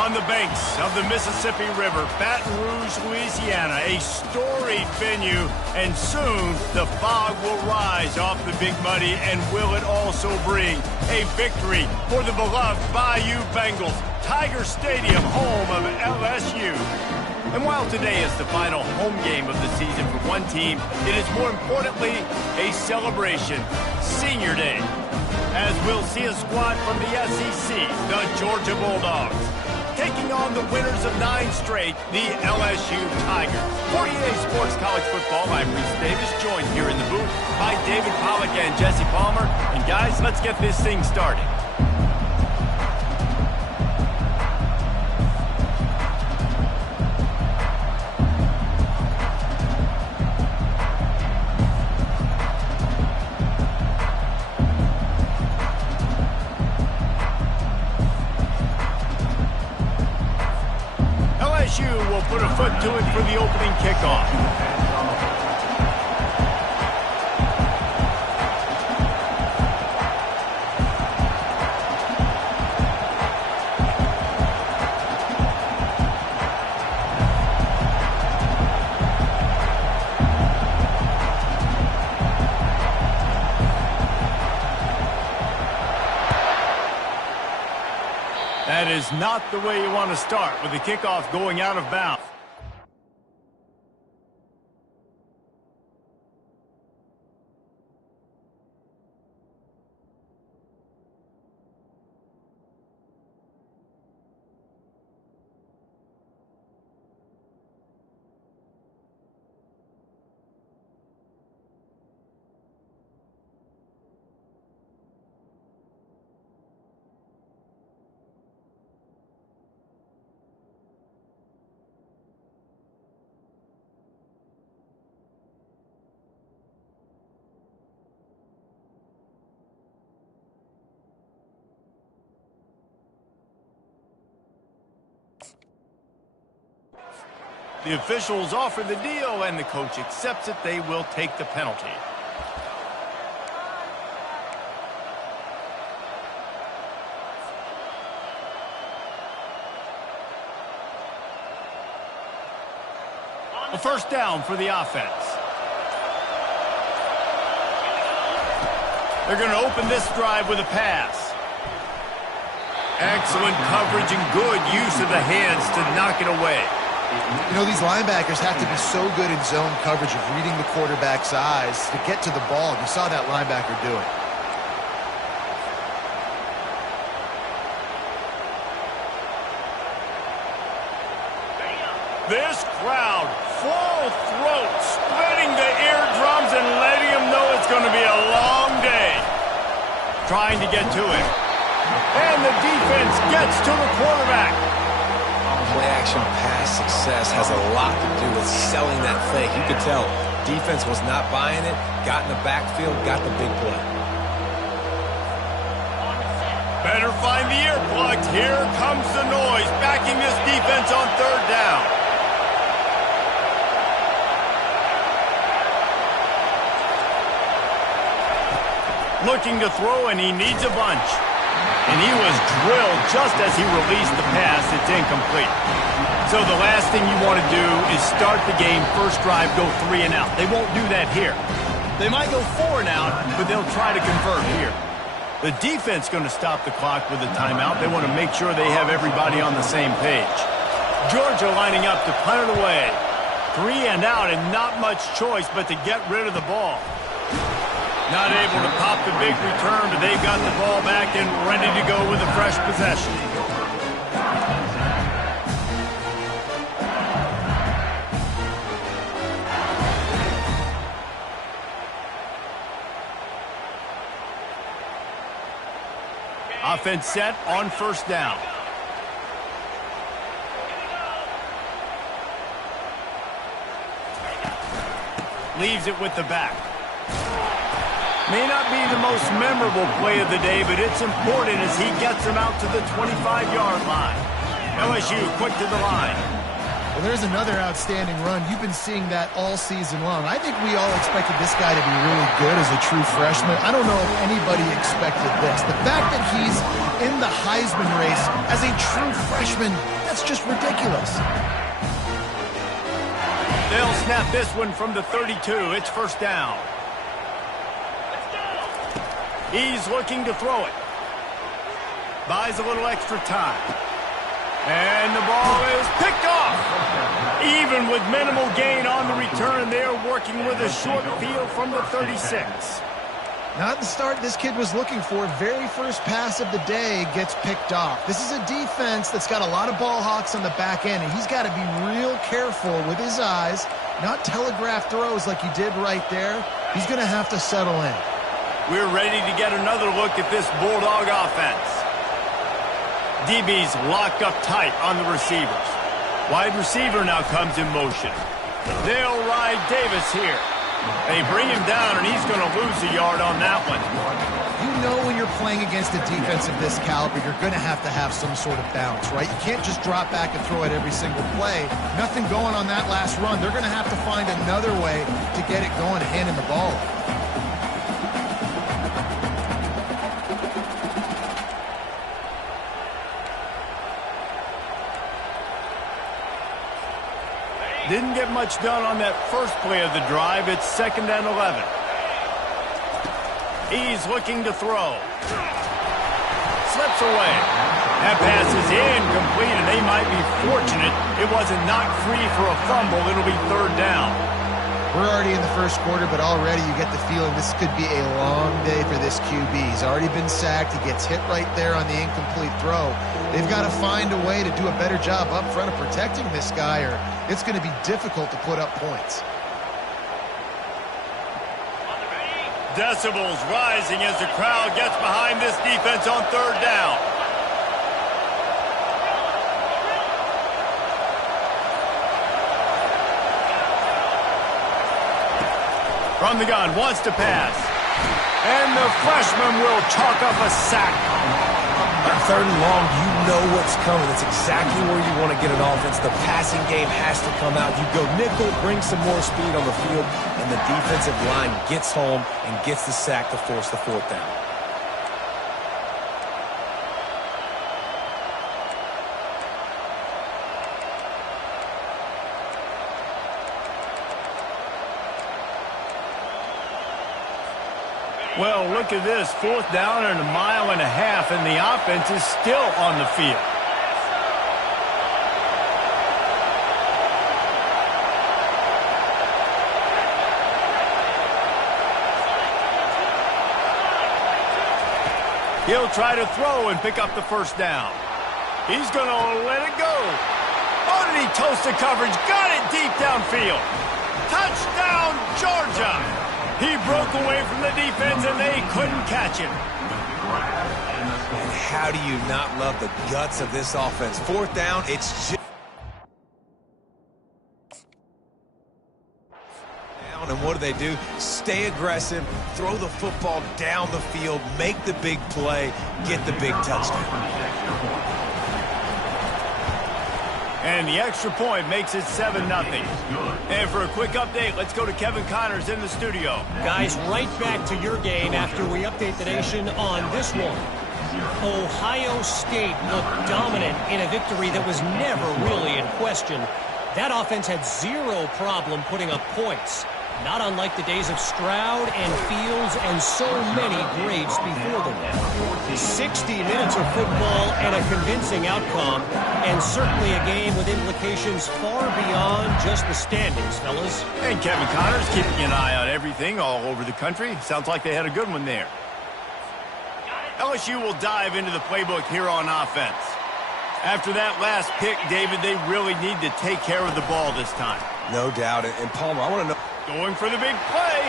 On the banks of the Mississippi River, Baton Rouge, Louisiana, a storied venue, and soon the fog will rise off the Big Muddy, and will it also bring a victory for the beloved Bayou Bengals, Tiger Stadium, home of LSU. And while today is the final home game of the season for one team, it is more importantly a celebration, Senior Day, as we'll see a squad from the SEC, the Georgia Bulldogs, taking on the winners of 9 straight, the LSU Tigers. For EA Sports College Football, I'm Reese Davis, joined here in the booth by David Pollack and Jesse Palmer. And guys, let's get this thing started. LSU will put a foot to it for the opening kickoff. That is not the way you want to start with the kickoff going out of bounds. The officials offer the deal, and the coach accepts it. They will take the penalty. A first down for the offense. They're going to open this drive with a pass. Excellent coverage and good use of the hands to knock it away. You know, these linebackers have to be so good in zone coverage of reading the quarterback's eyes to get to the ball. You saw that linebacker do it. This crowd, full throat, splitting the eardrums and letting them know it's going to be a long day. Trying to get to it. And the defense gets to the quarterback. Play-action pass success has a lot to do with selling that fake. You could tell defense was not buying it, got in the backfield, got the big play. Better find the earplugs. Here comes the noise, backing this defense on third down. Looking to throw, and he needs a bunch. And he was drilled just as he released the pass. It's incomplete. So the last thing you want to do is start the game, first drive, go 3 and out. They won't do that here. They might go 4 and out, but they'll try to convert here. The defense going to stop the clock with a timeout. They want to make sure they have everybody on the same page. Georgia lining up to punt it away. 3 and out, and not much choice but to get rid of the ball. Not able to pop the big return, but they've got the ball back and ready to go with a fresh possession. Offense set on first down. Leaves it with the back. May not be the most memorable play of the day, but it's important as he gets them out to the 25-yard line. LSU quick to the line. Well, there's another outstanding run. You've been seeing that all season long. I think we all expected this guy to be really good as a true freshman. I don't know if anybody expected this. The fact that he's in the Heisman race as a true freshman, that's just ridiculous. They'll snap this one from the 32. It's first down. He's looking to throw it. Buys a little extra time. And the ball is picked off. Even with minimal gain on the return, they're working with a short field from the 36. Not the start this kid was looking for. Very first pass of the day gets picked off. This is a defense that's got a lot of ball hawks on the back end, and he's got to be real careful with his eyes, not telegraph throws like he did right there. He's going to have to settle in. We're ready to get another look at this Bulldog offense. DB's locked up tight on the receivers. Wide receiver now comes in motion. They'll ride Davis here. They bring him down, and he's going to lose a yard on that one. You know when you're playing against a defense of this caliber, you're going to have some sort of bounce, right? You can't just drop back and throw it every single play. Nothing going on that last run. They're going to have to find another way to get it going, handing the ball. Didn't get much done on that first play of the drive. It's 2nd and 11. He's looking to throw. Slips away. That pass is incomplete, and they might be fortunate it wasn't knocked free for a fumble. It'll be 3rd down. We're already in the first quarter, but already you get the feeling this could be a long day for this QB. He's already been sacked. He gets hit right there on the incomplete throw. They've got to find a way to do a better job up front of protecting this guy, or it's going to be difficult to put up points. Decibels rising as the crowd gets behind this defense on 3rd down. From the gun, wants to pass. And the freshman will chalk up a sack. On 3rd and long, you know what's coming. It's exactly where you want to get an offense. The passing game has to come out. You go nickel, bring some more speed on the field, and the defensive line gets home and gets the sack to force the 4th down. Well, look at this. 4th down and 1.5 miles, and the offense is still on the field. He'll try to throw and pick up the 1st down. He's going to let it go. Oh, did he toast the coverage? Got it deep downfield. Touchdown, Georgia! He broke away from the defense, and they couldn't catch him. And how do you not love the guts of this offense? 4th down, it's just... And what do? Stay aggressive, throw the football down the field, make the big play, get the big touchdown. And the extra point makes it 7-0. And for a quick update, let's go to Kevin Connors in the studio. Guys, right back to your game after we update the nation on this one. Ohio State looked dominant in a victory that was never really in question. That offense had zero problem putting up points. Not unlike the days of Stroud and Fields and so many greats before them. 60 minutes of football and a convincing outcome, and certainly a game with implications far beyond just the standings, fellas. And Kevin Connors keeping an eye on everything all over the country. Sounds like they had a good one there. LSU will dive into the playbook here on offense. After that last pick, David, they really need to take care of the ball this time. No doubt. And Palmer, I want to know... Going for the big play.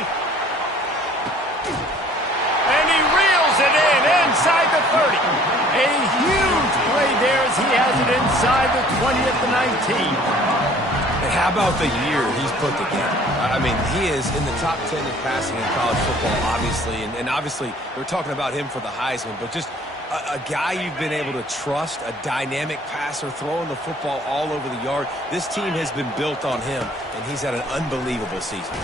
And he reels it in inside the 30. A huge play there as he has it inside the 20 at the 19. And how about the year he's put together? I mean, he is in the top 10 in passing in college football, obviously. And obviously, we're talking about him for the Heisman, but just A guy you've been able to trust, a dynamic passer, throwing the football all over the yard. This team has been built on him, and he's had an unbelievable season.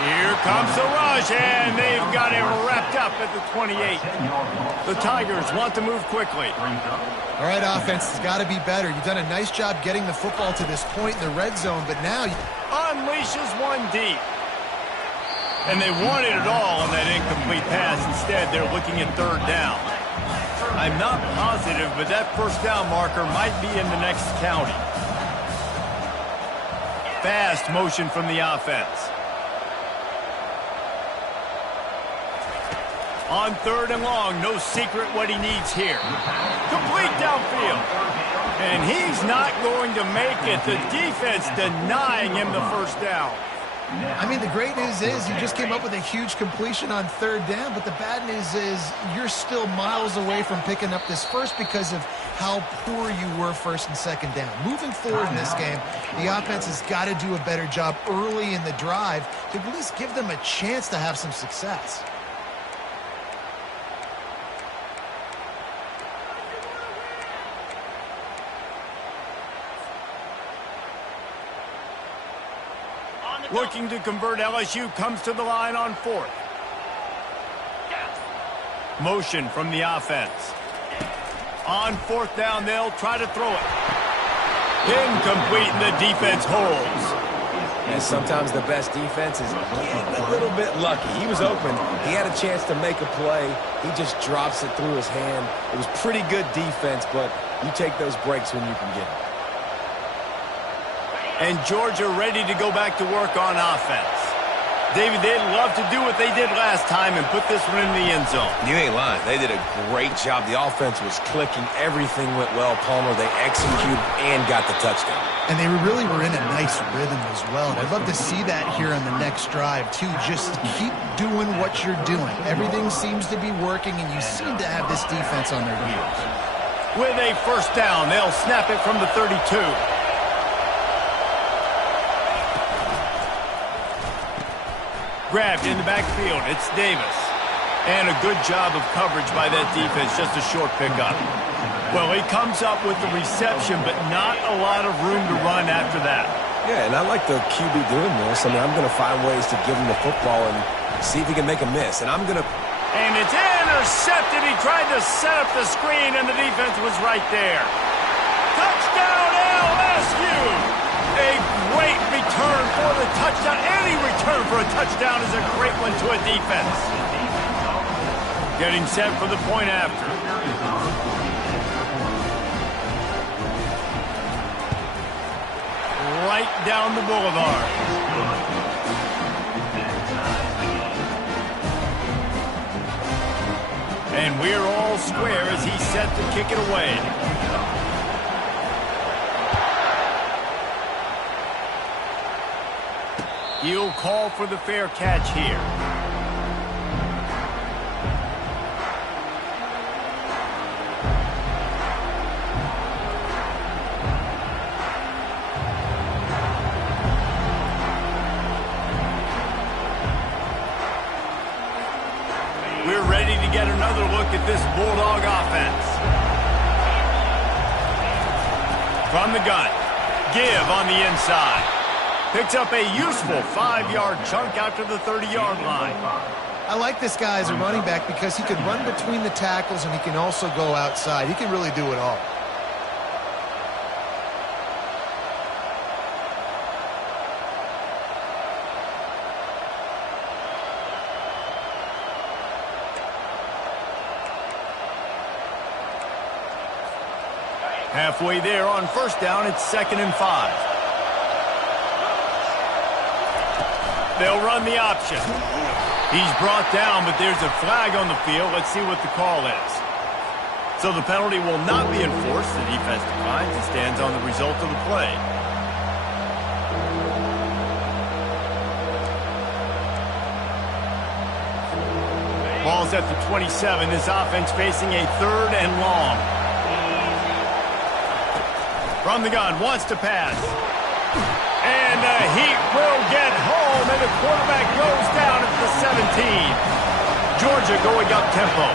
Here comes the rush, and they've got it wrapped up at the 28. The Tigers want to move quickly. All right, offense has got to be better. You've done a nice job getting the football to this point in the red zone, but now unleashes one deep. And they wanted it all on that incomplete pass. Instead, they're looking at third down. I'm not positive, but that first down marker might be in the next county. Fast motion from the offense. On third and long, no secret what he needs here. Complete downfield. And he's not going to make it. The defense denying him the first down. I mean, the great news is you just came up with a huge completion on third down, but the bad news is you're still miles away from picking up this first because of how poor you were first and second down. Moving forward in this game, the offense has got to do a better job early in the drive to at least give them a chance to have some success. Looking to convert, LSU comes to the line on fourth. Motion from the offense. On fourth down, they'll try to throw it. Incomplete, and the defense holds. And sometimes the best defense is getting a little bit lucky. He was open. He had a chance to make a play. He just drops it through his hand. It was pretty good defense, but you take those breaks when you can get them. And Georgia ready to go back to work on offense. David, they'd love to do what they did last time and put this one in the end zone. You ain't lying. They did a great job. The offense was clicking. Everything went well, Palmer. They executed and got the touchdown. And they really were in a nice rhythm as well. I'd love to see that here on the next drive, too. Just keep doing what you're doing. Everything seems to be working, and you seem to have this defense on their heels. With a first down, they'll snap it from the 32. Grabbed in the backfield, it's Davis. And a good job of coverage by that defense, just a short pickup. Well, he comes up with the reception, but not a lot of room to run after that. Yeah, and I like the QB doing this. I mean, I'm going to find ways to give him the football and see if he can make a miss. And I'm going to... And it's intercepted. He tried to set up the screen, and the defense was right there. Touchdown, LSU! A great return for the touchdown. Any return for a touchdown is a great one to a defense. Getting set for the point after. Right down the boulevard. And we're all square as he's set to kick it away. He'll call for the fair catch here. We're ready to get another look at this Bulldog offense. From the gun, give on the inside. Picks up a useful 5-yard chunk out to the 30-yard line. I like this guy as a running back because he can run between the tackles and he can also go outside. He can really do it all. Halfway there on first down, it's 2nd and 5. They'll run the option. He's brought down, but there's a flag on the field. Let's see what the call is. So the penalty will not be enforced. The defense declines and stands on the result of the play. Ball's at the 27. This offense facing a 3rd and long. From the gun, wants to pass. And he will get home, and the quarterback goes down at the 17. Georgia going up tempo.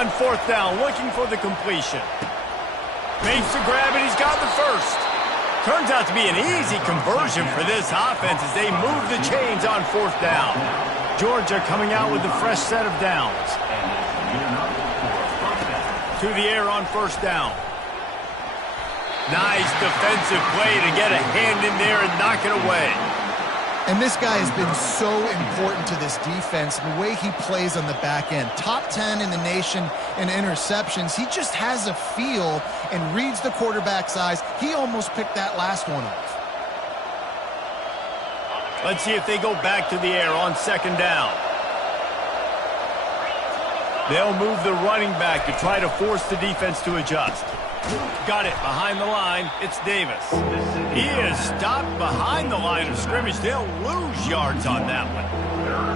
On 4th down, looking for the completion. Makes the grab, and he's got the first. Turns out to be an easy conversion for this offense as they move the chains on 4th down. Georgia coming out with a fresh set of downs. To the air on 1st down. Nice defensive play to get a hand in there and knock it away. And this guy has been so important to this defense, and the way he plays on the back end. Top 10 in the nation in interceptions. He just has a feel and reads the quarterback's eyes. He almost picked that last one off. Let's see if they go back to the air on 2nd down. They'll move the running back to try to force the defense to adjust. Got it behind the line. It's Davis. He is stopped behind the line of scrimmage. They'll lose yards on that one.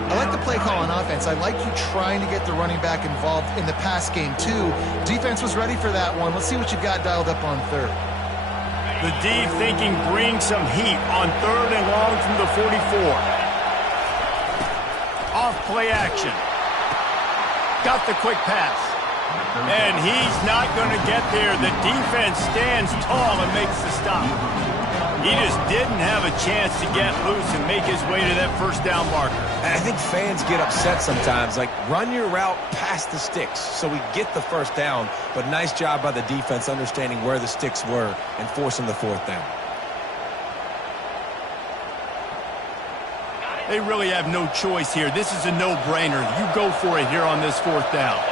I like the play call on offense. I like you trying to get the running back involved in the pass game, too. Defense was ready for that one. Let's see what you got dialed up on 3rd. The D thinking bring some heat on 3rd and long from the 44. Off play action. Got the quick pass. And he's not going to get there. The defense stands tall and makes the stop. He just didn't have a chance to get loose and make his way to that 1st down marker. I think fans get upset sometimes. Like, run your route past the sticks so we get the 1st down. But nice job by the defense understanding where the sticks were and forcing the 4th down. They really have no choice here. This is a no-brainer. You go for it here on this 4th down.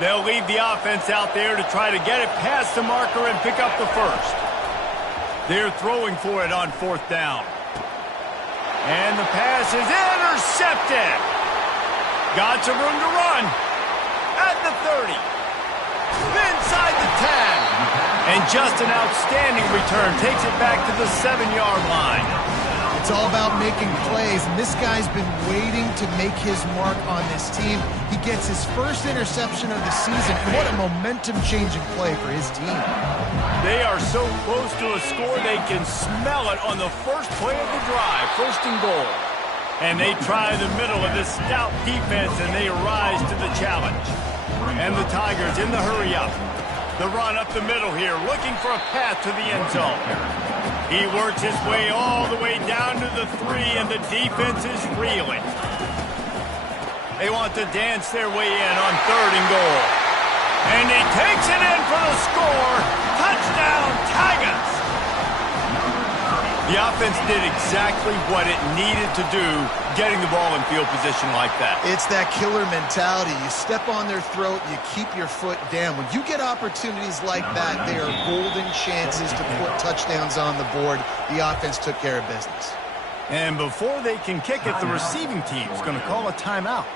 They'll leave the offense out there to try to get it past the marker and pick up the first. They're throwing for it on 4th down. And the pass is intercepted. Got some room to run. At the 30. Inside the 10. And just an outstanding return. Takes it back to the 7-yard line. It's all about making plays, and this guy's been waiting to make his mark on this team. He gets his first interception of the season. What a momentum-changing play for his team. They are so close to a score, they can smell it on the first play of the drive, 1st and goal. And they try the middle of this stout defense, and they rise to the challenge. And the Tigers in the hurry-up. The run up the middle here, looking for a path to the end zone. He works his way all the way down to the 3, and the defense is reeling. They want to dance their way in on 3rd and goal. And he takes it in for the score. Touchdown, Tigers! The offense did exactly what it needed to do, getting the ball in field position like that. It's that killer mentality. You step on their throat, you keep your foot down. When you get opportunities like that, they are golden chances to put touchdowns on the board. The offense took care of business. And before they can kick it, the receiving team is going to call a timeout.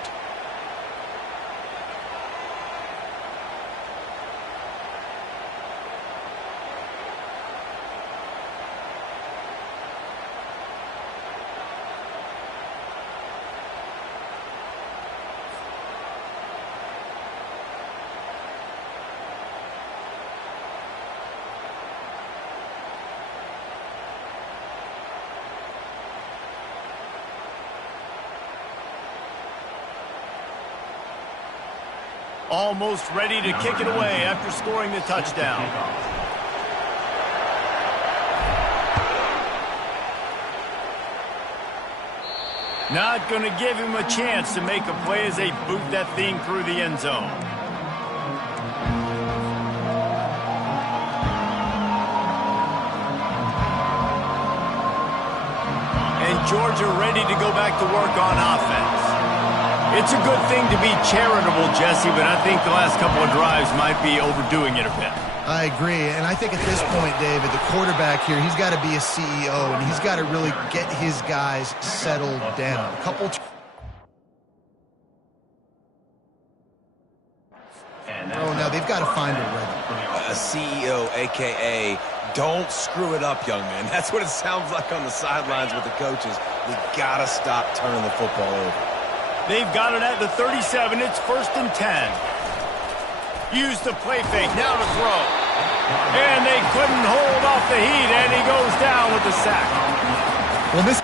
Almost ready to kick it away after scoring the touchdown. Not going to give him a chance to make a play as they boot that thing through the end zone. And Georgia ready to go back to work on offense. It's a good thing to be charitable, Jesse, but I think the last couple of drives might be overdoing it a bit. I agree, and I think at this point, David, the quarterback here, he's got to be a CEO, and he's got to really get his guys settled down. Oh, now they've got to find a rhythm. A CEO, a.k.a. don't screw it up, young man. That's what it sounds like on the sidelines with the coaches. We got to stop turning the football over. They've got it at the 37. It's 1st and 10. Use the play fake. Now to throw. And they couldn't hold off the heat, and he goes down with the sack. Well, this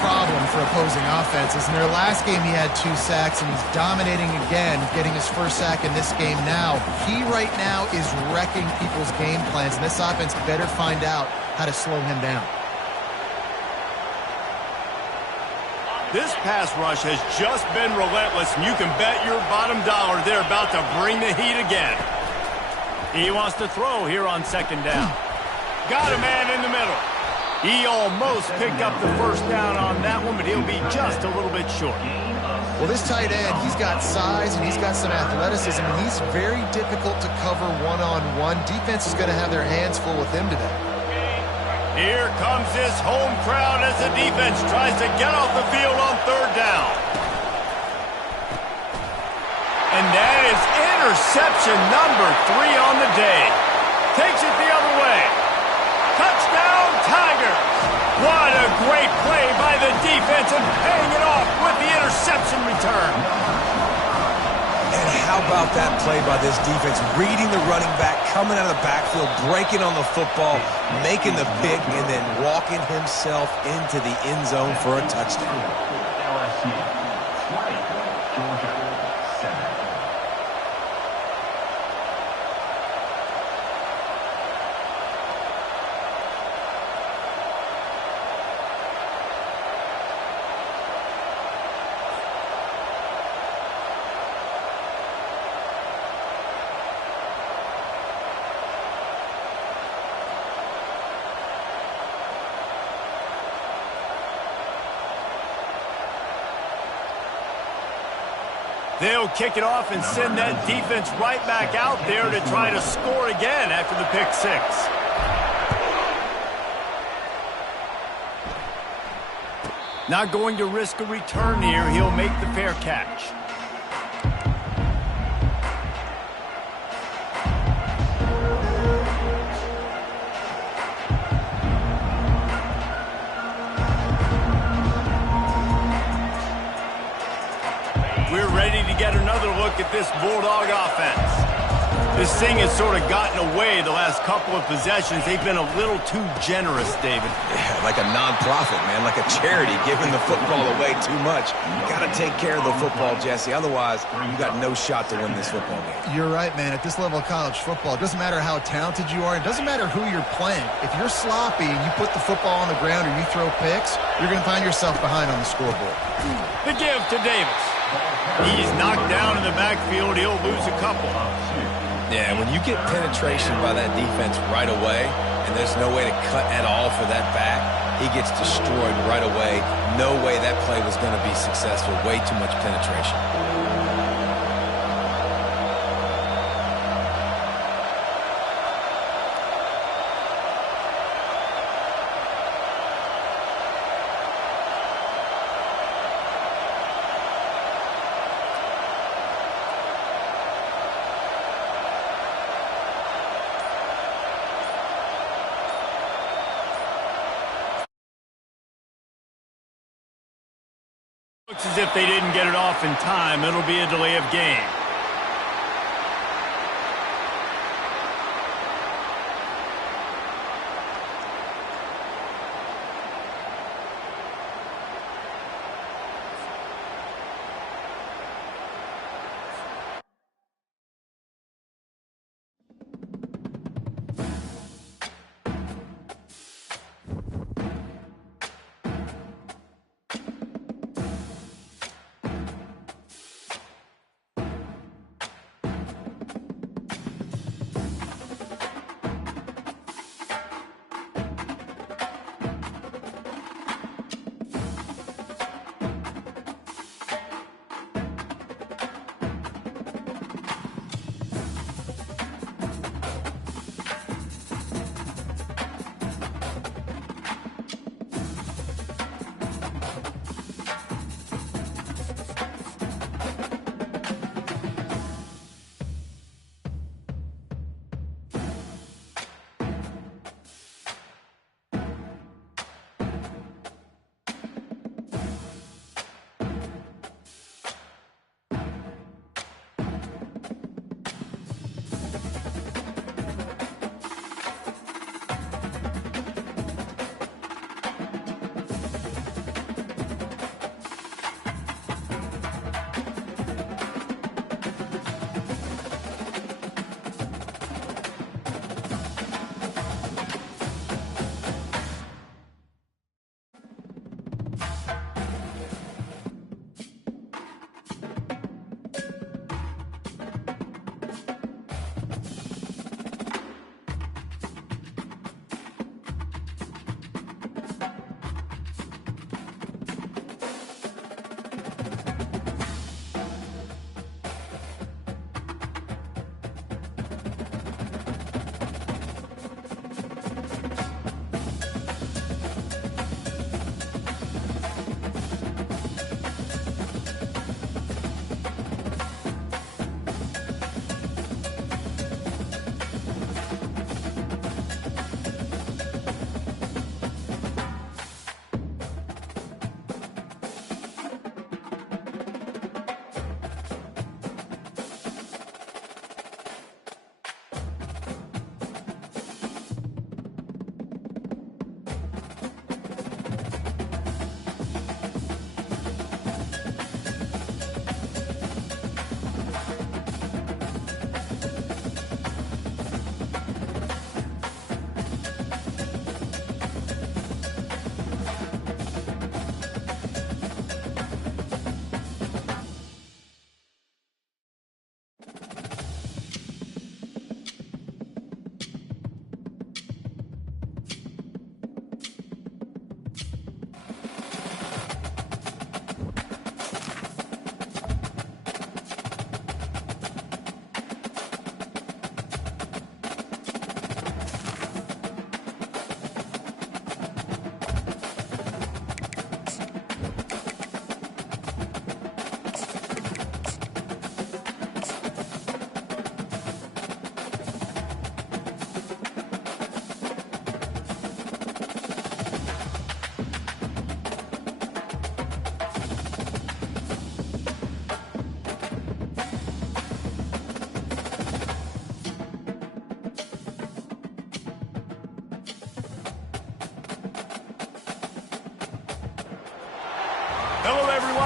problem for opposing offenses. In their last game, he had 2 sacks, and he's dominating again, getting his first sack in this game now. He right now is wrecking people's game plans, and this offense better find out how to slow him down. This pass rush has just been relentless, and you can bet your bottom dollar they're about to bring the heat again. He wants to throw here on 2nd down. Got a man in the middle. He almost picked up the first down on that one, but he'll be just a little bit short. Well, this tight end, he's got size and he's got some athleticism, and he's very difficult to cover one-on-one. Defense is going to have their hands full with him today. Here comes this home crowd as the defense tries to get off the field on 3rd down. And that is interception number 3 on the day. Takes it the other way. Touchdown, Tigers! What a great play by the defense and paying it off with the interception return. And how about that play by this defense? Reading the running back, coming out of the backfield, breaking on the football, making the pick, and then walking himself into the end zone for a touchdown. LSU 20, Georgia 7. They'll kick it off and send that defense right back out there to try to score again after the pick 6. Not going to risk a return here. He'll make the fair catch. We're ready to get another look at this Bulldog offense. This thing has sort of gotten away the last couple of possessions. They've been a little too generous, David. Yeah, like a non-profit, man, like a charity, giving the football away too much. You got to take care of the football, Jesse. Otherwise, you got no shot to win this football game. You're right, man. At this level of college football, it doesn't matter how talented you are. It doesn't matter who you're playing. If you're sloppy and you put the football on the ground or you throw picks, you're going to find yourself behind on the scoreboard. The give to Davis. He's knocked down in the backfield. He'll lose a couple. Yeah, when you get penetration by that defense right away, and there's no way to cut at all for that back, he gets destroyed right away. No way that play was going to be successful. Way too much penetration. Looks as if they didn't get it off in time. It'll be a delay of game.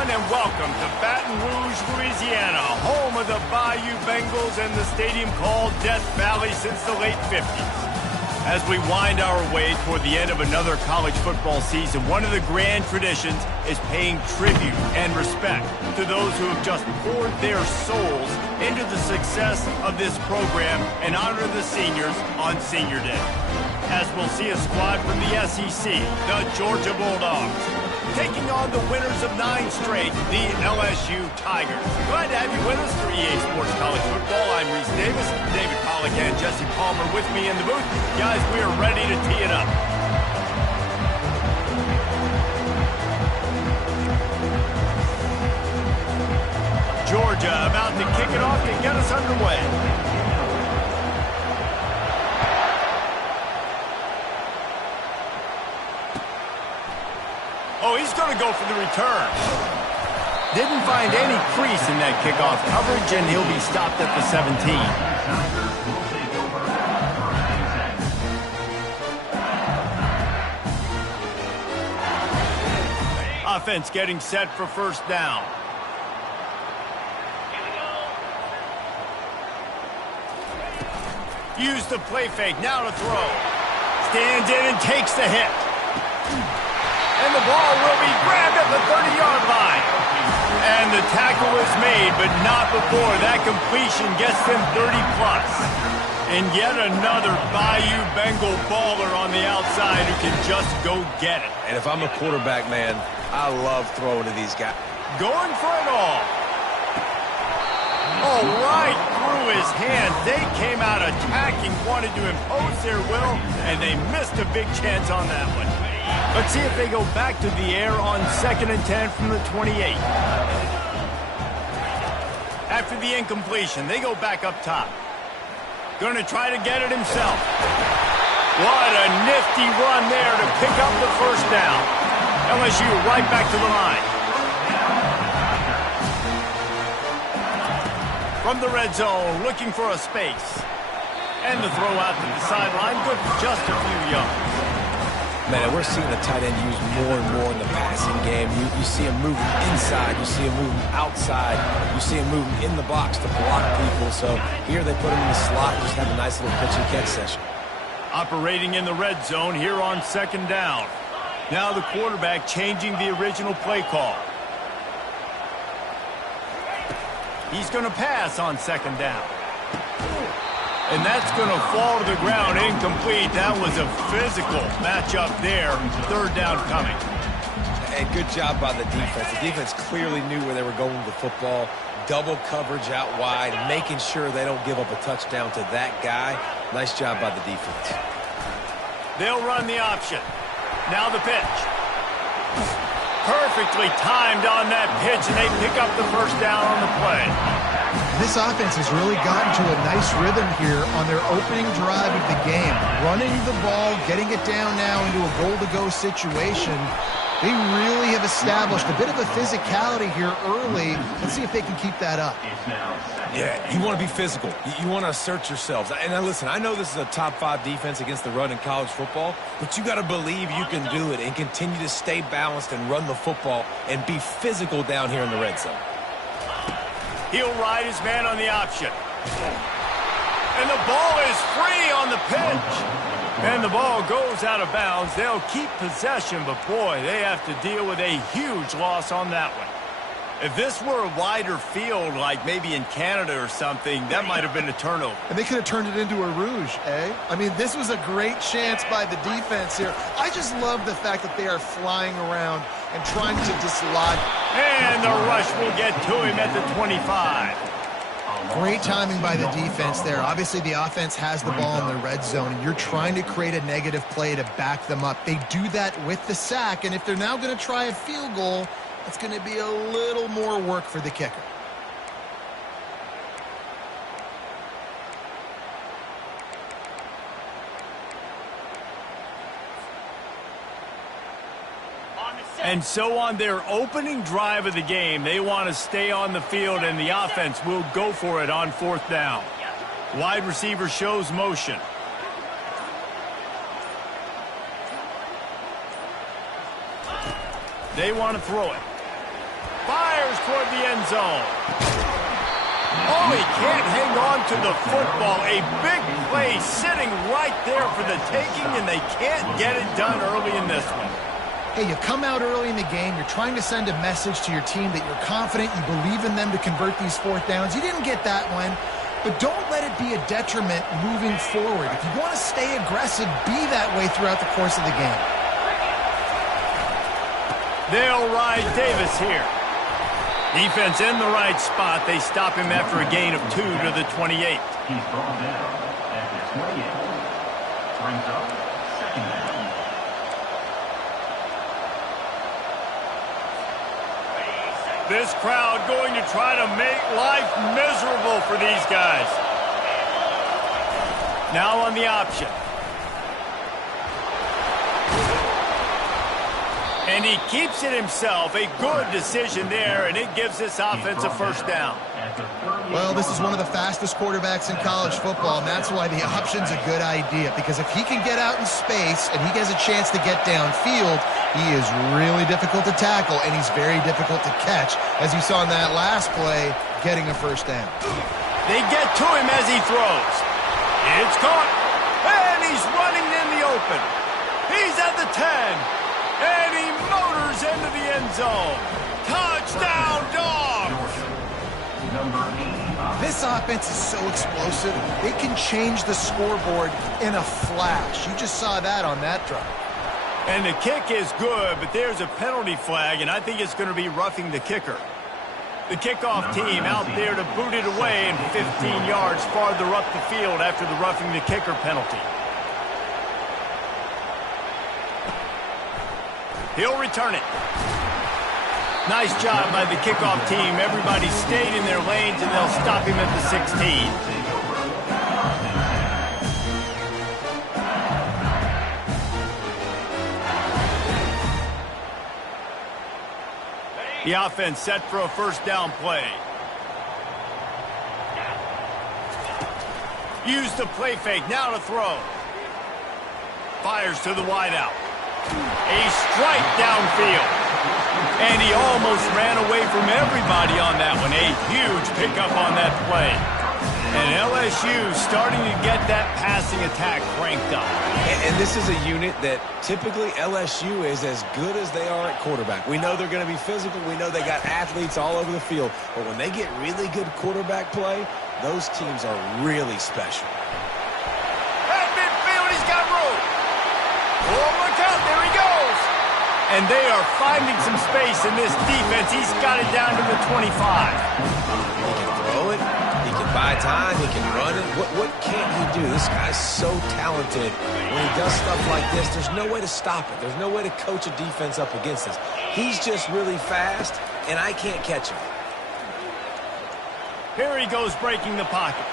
everyone, and welcome to Baton Rouge, Louisiana, home of the Bayou Bengals and the stadium called Death Valley since the late 50s. As we wind our way toward the end of another college football season, one of the grand traditions is paying tribute and respect to those who have just poured their souls into the success of this program and honor the seniors on Senior Day. As we'll see a squad from the SEC, the Georgia Bulldogs, taking on the winners of 9 straight, the LSU Tigers. Glad to have you with us for EA Sports College Football. I'm Reese Davis, David Pollack and Jesse Palmer with me in the booth. Guys, we are ready to tee it up. Georgia about to kick it off to get us underway. Oh, he's going to go for the return. Didn't find any crease in that kickoff coverage, and he'll be stopped at the 17. Offense getting set for first down. Use the play fake, now to throw. Stands in and takes the hit. And the ball will be grabbed at the 30-yard line. And the tackle is made, but not before that completion gets them 30-plus. And yet another Bayou Bengal baller on the outside who can just go get it. And if I'm a quarterback, man, I love throwing to these guys. Going for it all. Oh, right through his hands. They came out attacking, wanted to impose their will, and they missed a big chance on that one. Let's see if they go back to the air on 2nd and 10 from the 28. After the incompletion, they go back up top. Going to try to get it himself. What a nifty run there to pick up the first down. LSU right back to the line. From the red zone, looking for a space. And the throw out to the sideline, good for just a few yards. Man, we're seeing the tight end used more and more in the passing game. You see him moving inside. You see him moving outside. You see him moving in the box to block people. So here they put him in the slot, just have a nice little pitch and catch session. Operating in the red zone here on 2nd down. Now the quarterback changing the original play call. He's going to pass on 2nd down. And that's going to fall to the ground, incomplete. That was a physical matchup there. 3rd down coming. And good job by the defense. The defense clearly knew where they were going with the football. Double coverage out wide, making sure they don't give up a touchdown to that guy. Nice job by the defense. They'll run the option. Now the pitch. Perfectly timed on that pitch, and they pick up the first down on the play. This offense has really gotten to a nice rhythm here on their opening drive of the game. Running the ball, getting it down now into a goal-to-go situation. They really have established a bit of a physicality here early. Let's see if they can keep that up. Yeah, you want to be physical. You want to assert yourselves. And now listen, I know this is a top 5 defense against the run in college football, but you got to believe you can do it and continue to stay balanced and run the football and be physical down here in the red zone. He'll ride his man on the option. And the ball is free on the pitch. And the ball goes out of bounds. They'll keep possession, but boy, they have to deal with a huge loss on that one. If this were a wider field, like maybe in Canada or something, that might have been a turnover. And they could have turned it into a rouge, eh? I mean, this was a great chance by the defense here. I just love the fact that they are flying around and trying to dislodge. And the rush will get to him at the 25. Great timing by the defense there. Obviously, the offense has the ball in the red zone, and you're trying to create a negative play to back them up. They do that with the sack, and if they're now going to try a field goal, it's going to be a little more work for the kicker. And so on their opening drive of the game, they want to stay on the field, and the offense will go for it on 4th down. Wide receiver shows motion. They want to throw it. Fires toward the end zone. Oh, he can't hang on to the football. A big play sitting right there for the taking, and they can't get it done early in this one. Hey, you come out early in the game, you're trying to send a message to your team that you're confident, you believe in them to convert these fourth downs. You didn't get that one, but don't let it be a detriment moving forward. If you want to stay aggressive, be that way throughout the course of the game. They'll ride Davis here. Defense in the right spot. They stop him after a gain of 2 to the 28. He's brought down at the 28. Brings up second down. This crowd going to try to make life miserable for these guys. Now on the option. And he keeps it himself. A good decision there, and it gives this offense a first down. Well, this is one of the fastest quarterbacks in college football, and that's why the option's a good idea. Because if he can get out in space and he has a chance to get downfield, he is really difficult to tackle, and he's very difficult to catch, as you saw in that last play, getting a first down. They get to him as he throws. It's caught, and he's running in the open. He's at the 10. And he motors into the end zone. Touchdown, Dogs! This offense is so explosive, it can change the scoreboard in a flash. You just saw that on that drive. And the kick is good, but there's a penalty flag, and I think it's going to be roughing the kicker. The kickoff team out there to boot it away and 15 yards farther up the field after the roughing the kicker penalty. He'll return it. Nice job by the kickoff team. Everybody stayed in their lanes, and they'll stop him at the 16. The offense set for a first down play. Use the play fake. Now to throw. Fires to the wideout. A strike downfield. And he almost ran away from everybody on that one. A huge pickup on that play. And LSU starting to get that passing attack cranked up. And this is a unit that typically LSU is as good as they are at quarterback. We know they're going to be physical. We know they got athletes all over the field. But when they get really good quarterback play, those teams are really special. At midfield, he's got room. Oh, look out, there he goes. And they are finding some space in this defense. He's got it down to the 25. He can throw it. He can buy time. He can run it. What can't he do? This guy's so talented. When he does stuff like this, there's no way to stop it. There's no way to coach a defense up against this. He's just really fast, and I can't catch him. Here he goes breaking the pocket.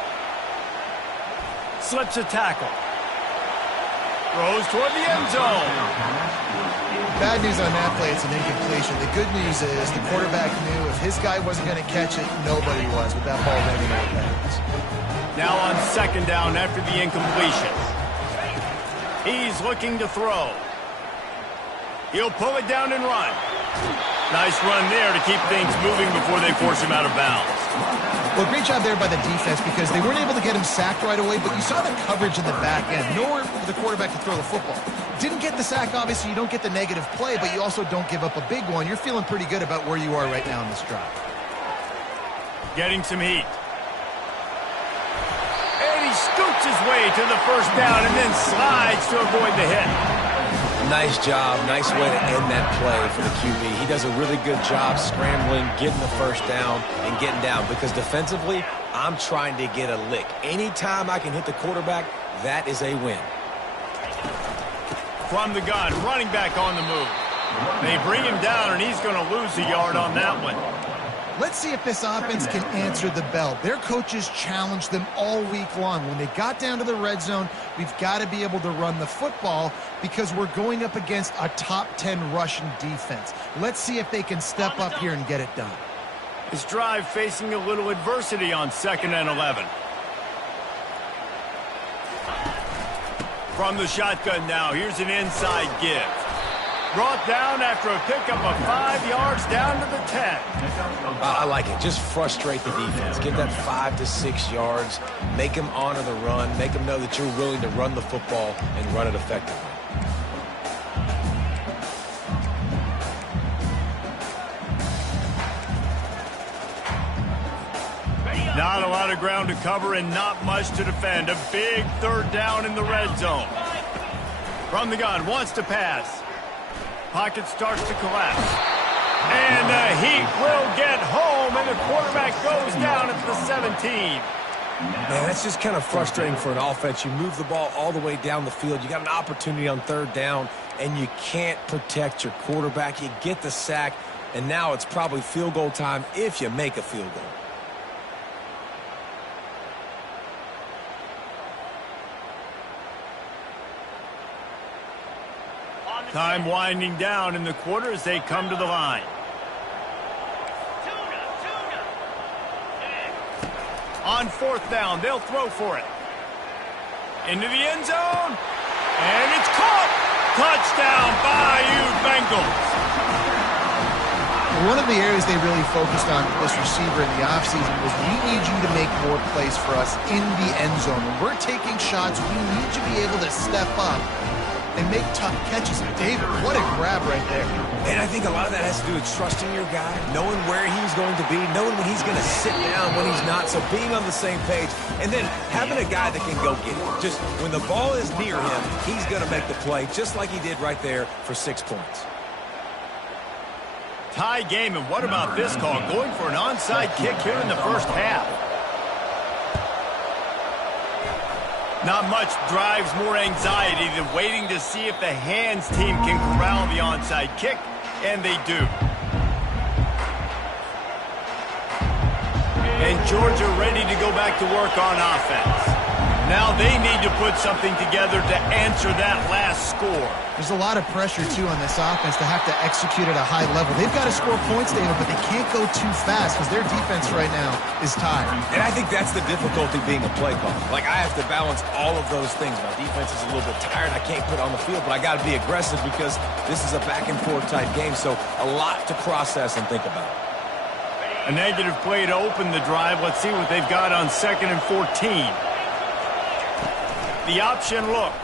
Slips a tackle. Throws toward the end zone. Bad news on that play, it's an incompletion. The good news is the quarterback knew if his guy wasn't going to catch it, nobody was with that ball running out of bounds. Now on second down after the incompletion. He's looking to throw. He'll pull it down and run. Nice run there to keep things moving before they force him out of bounds. Well, great job there by the defense because they weren't able to get him sacked right away, but you saw the coverage in the back end. Nowhere for the quarterback to throw the football. Didn't get the sack, obviously. You don't get the negative play, but you also don't give up a big one. You're feeling pretty good about where you are right now in this drive. Getting some heat. And he scoots his way to the first down and then slides to avoid the hit. Nice job. Nice way to end that play for the QB. He does a really good job scrambling, getting the first down, and getting down. Because defensively, I'm trying to get a lick. Anytime I can hit the quarterback, that is a win. From the gun, running back on the move. They bring him down, and he's going to lose a yard on that one. Let's see if this offense can answer the bell. Their coaches challenged them all week long. When they got down to the red zone, we've got to be able to run the football because we're going up against a top 10 Russian defense. Let's see if they can step up here and get it done. This drive facing a little adversity on 2nd and 11. From the shotgun now, here's an inside give. Brought down after a pickup of 5 yards down to the 10. I like it. Just frustrate the defense. Give that 5 to 6 yards. Make them honor the run. Make them know that you're willing to run the football and run it effectively. Not a lot of ground to cover and not much to defend. A big third down in the red zone. From the gun, wants to pass. Pocket starts to collapse. And the Heat will get home, and the quarterback goes down at the 17. Man, that's just kind of frustrating for an offense. You move the ball all the way down the field. You got an opportunity on third down, and you can't protect your quarterback. You get the sack, and now it's probably field goal time if you make a field goal. Time winding down in the quarter as they come to the line. On fourth down, they'll throw for it. Into the end zone. And it's caught. Touchdown, Bayou Bengals. One of the areas they really focused on for this receiver in the offseason was we need you to make more plays for us in the end zone. When we're taking shots, we need you to be able to step up and make tough catches. David, what a grab right there. And I think a lot of that has to do with trusting your guy, knowing where he's going to be, knowing when he's going to sit down, when he's not, so being on the same page, and then having a guy that can go get it. Just when the ball is near him, he's going to make the play, just like he did right there for 6 points. Tie game, and what about this call? Going for an onside kick here in the first half. Not much drives more anxiety than waiting to see if the hands team can corral the onside kick, and they do. And Georgia ready to go back to work on offense. Now they need to put something together to answer that last score. There's a lot of pressure, too, on this offense to have to execute at a high level. They've got to score points, David, but they can't go too fast because their defense right now is tired. And I think that's the difficulty being a play caller. Like, I have to balance all of those things. My defense is a little bit tired. I can't put on the field, but I got to be aggressive because this is a back-and-forth type game, so a lot to process and think about. A negative play to open the drive. Let's see what they've got on 2nd and 14. The option look.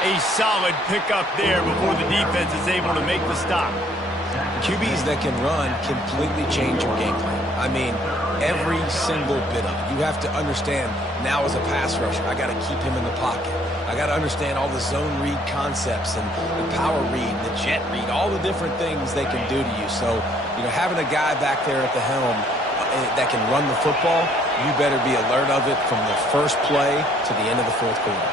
A solid pickup there before the defense is able to make the stop. QBs that can run completely change your game plan. I mean, every single bit of it. You have to understand now as a pass rusher, I got to keep him in the pocket. I got to understand all the zone read concepts and the power read, the jet read, all the different things they can do to you. So, you know, having a guy back there at the helm that can run the football, you better be alert of it from the first play to the end of the fourth quarter.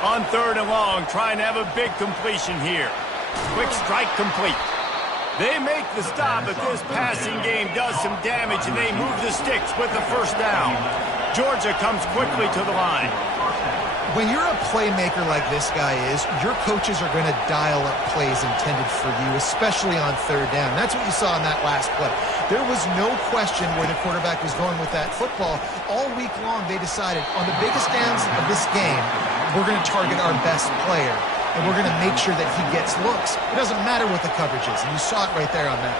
On 3rd and long, trying to have a big completion here. Quick strike complete. They make the stop, but this passing game does some damage, and they move the sticks with the first down. Georgia comes quickly to the line. When you're a playmaker like this guy is, your coaches are going to dial up plays intended for you, especially on 3rd down. That's what you saw in that last play. There was no question where the quarterback was going with that football. All week long, they decided on the biggest downs of this game, we're going to target our best player, and we're going to make sure that he gets looks. It doesn't matter what the coverage is, and you saw it right there on that.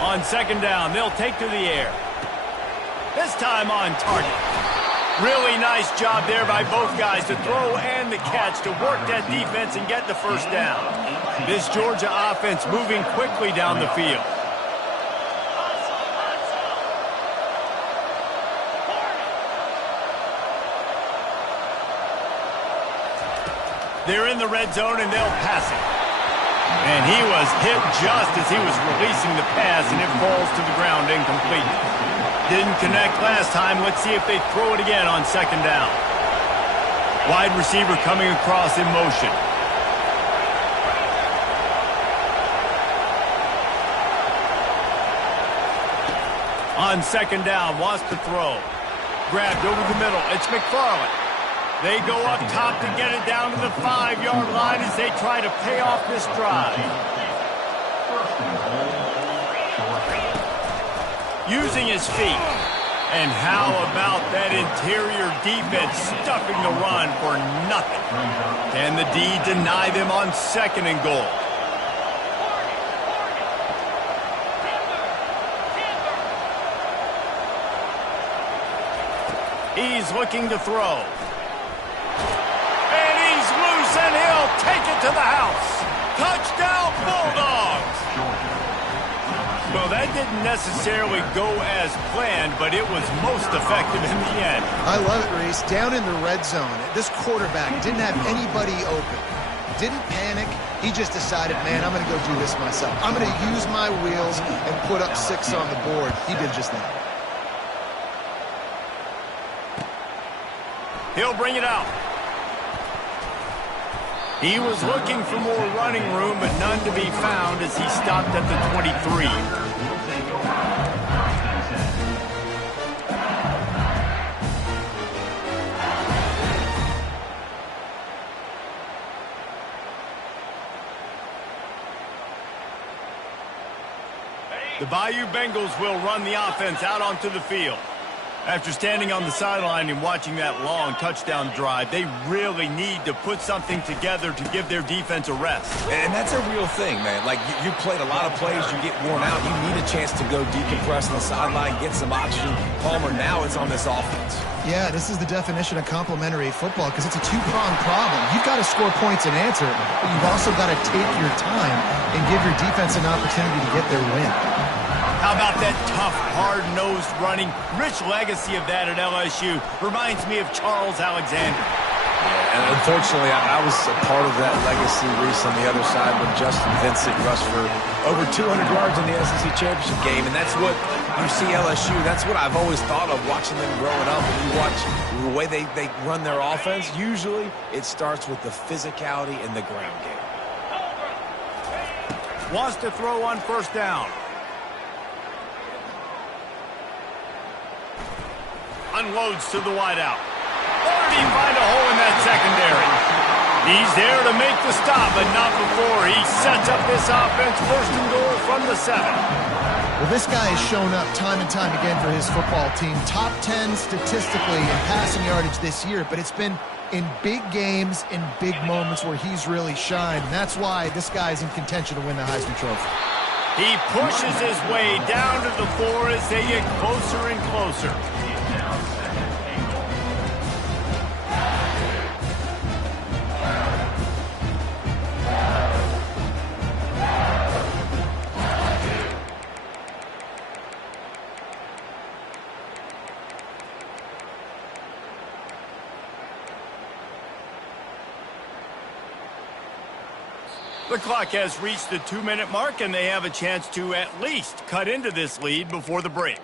On 2nd down, they'll take to the air. This time on target. Really nice job there by both guys to throw and the catch to work that defense and get the first down. This Georgia offense moving quickly down the field. They're in the red zone, and they'll pass it. And he was hit just as he was releasing the pass, and it falls to the ground incomplete. Didn't connect last time. Let's see if they throw it again on 2nd down. Wide receiver coming across in motion. On 2nd down, wants to throw. Grabbed over the middle. It's McFarland. They go up top to get it down to the 5-yard line as they try to pay off this drive. Using his feet. And how about that interior defense stuffing the run for nothing? Can the D deny them on 2nd and goal? He's looking to throw. And he's loose, and he'll take it to the house. Touchdown, Bulldogs! Well, that didn't necessarily go as planned, but it was most effective in the end. I love it, Reese. Down in the red zone, this quarterback didn't have anybody open. Didn't panic. He just decided, man, I'm going to go do this myself. I'm going to use my wheels and put up 6 on the board. He did just that. He'll bring it out. He was looking for more running room, but none to be found as he stopped at the 23. The Bayou Bengals will run the offense out onto the field. After standing on the sideline and watching that long touchdown drive, they really need to put something together to give their defense a rest. And that's a real thing, man. Like, you played a lot of plays, you get worn out, you need a chance to go decompress on the sideline, get some oxygen. Palmer, now it's on this offense. Yeah, this is the definition of complementary football because it's a two-pronged problem. You've got to score points and answer, but you've also got to take your time and give your defense an opportunity to get their win. How about that tough, hard-nosed running? Rich legacy of that at LSU. Reminds me of Charles Alexander. Yeah, and unfortunately, I was a part of that legacy, Reese, on the other side when Justin Vincent rushed for over 200 yards in the SEC Championship game. And that's what you see LSU. That's what I've always thought of watching them growing up. When you watch the way they run their offense, usually it starts with the physicality in the ground game. Wants to throw on 1st down. Unloads to the wideout. Or did he find a hole in that secondary? He's there to make the stop, but not before he sets up this offense 1st and goal from the 7. Well, this guy has shown up time and time again for his football team. Top 10 statistically in passing yardage this year, but it's been in big games, in big moments where he's really shined. And that's why this guy's in contention to win the Heisman Trophy. He pushes his way down to the 4 as they get closer and closer. The clock has reached the 2-minute mark, and they have a chance to at least cut into this lead before the break.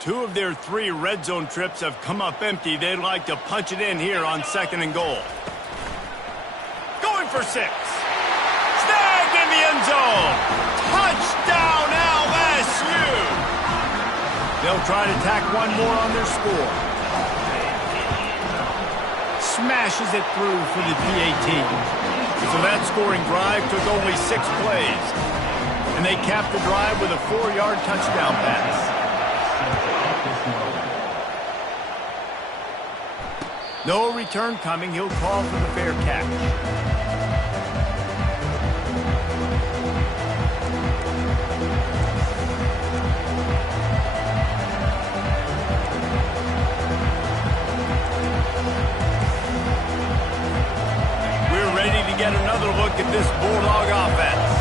Two of their 3 red zone trips have come up empty. They'd like to punch it in here on 2nd and goal. Going for 6. Snagged in the end zone. Touchdown, LSU. They'll try to tack one more on their score. Smashes it through for the PAT. So that scoring drive took only 6 plays. And they capped the drive with a 4-yard touchdown pass. No return coming. He'll call for the fair catch. We're ready to get another look at this Bulldog offense.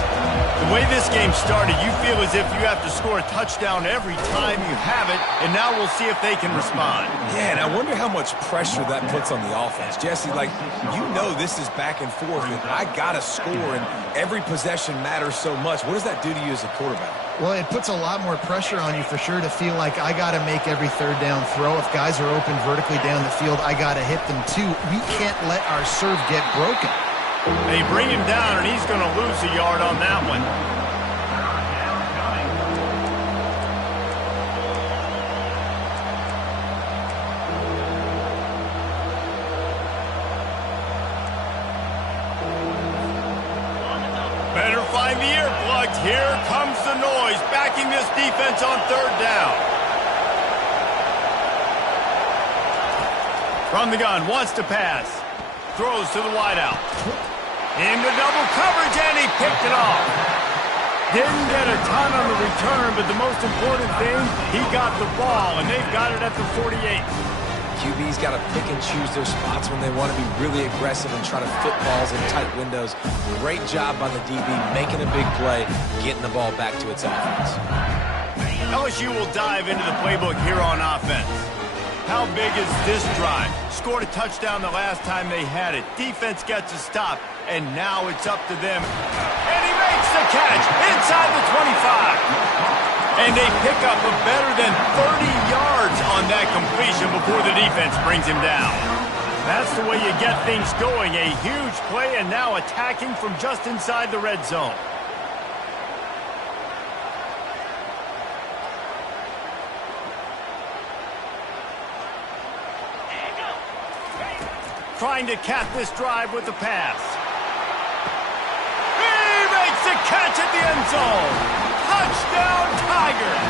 The The way this game started, you feel as if you have to score a touchdown every time you have it, and now we'll see if they can respond. Yeah, and I wonder how much pressure that puts on the offense. Jesse, this is back and forth, and I got to score, and every possession matters so much. What does that do to you as a quarterback? Well, it puts a lot more pressure on you for sure to feel like I got to make every third down throw. If guys are open vertically down the field, I got to hit them too. We can't let our serve get broken. They bring him down, and he's going to lose a yard on that one. Better find the earplugs. Here comes the noise, backing this defense on third down. From the gun, wants to pass. Throws to the wideout. Into double coverage, and he picked it off. Didn't get a ton on the return, but the most important thing, he got the ball, and they've got it at the 48. QB's got to pick and choose their spots when they want to be really aggressive and try to fit balls in tight windows. Great job by the DB, making a big play, getting the ball back to its offense. LSU will dive into the playbook here on offense. How big is this drive? Scored a touchdown the last time they had it. Defense gets a stop, and now it's up to them. And he makes the catch inside the 25. And they pick up a better than 30 yards on that completion before the defense brings him down. That's the way you get things going. A huge play, and now attacking from just inside the red zone. Trying to cap this drive with the pass. He makes the catch at the end zone. Touchdown, Tigers!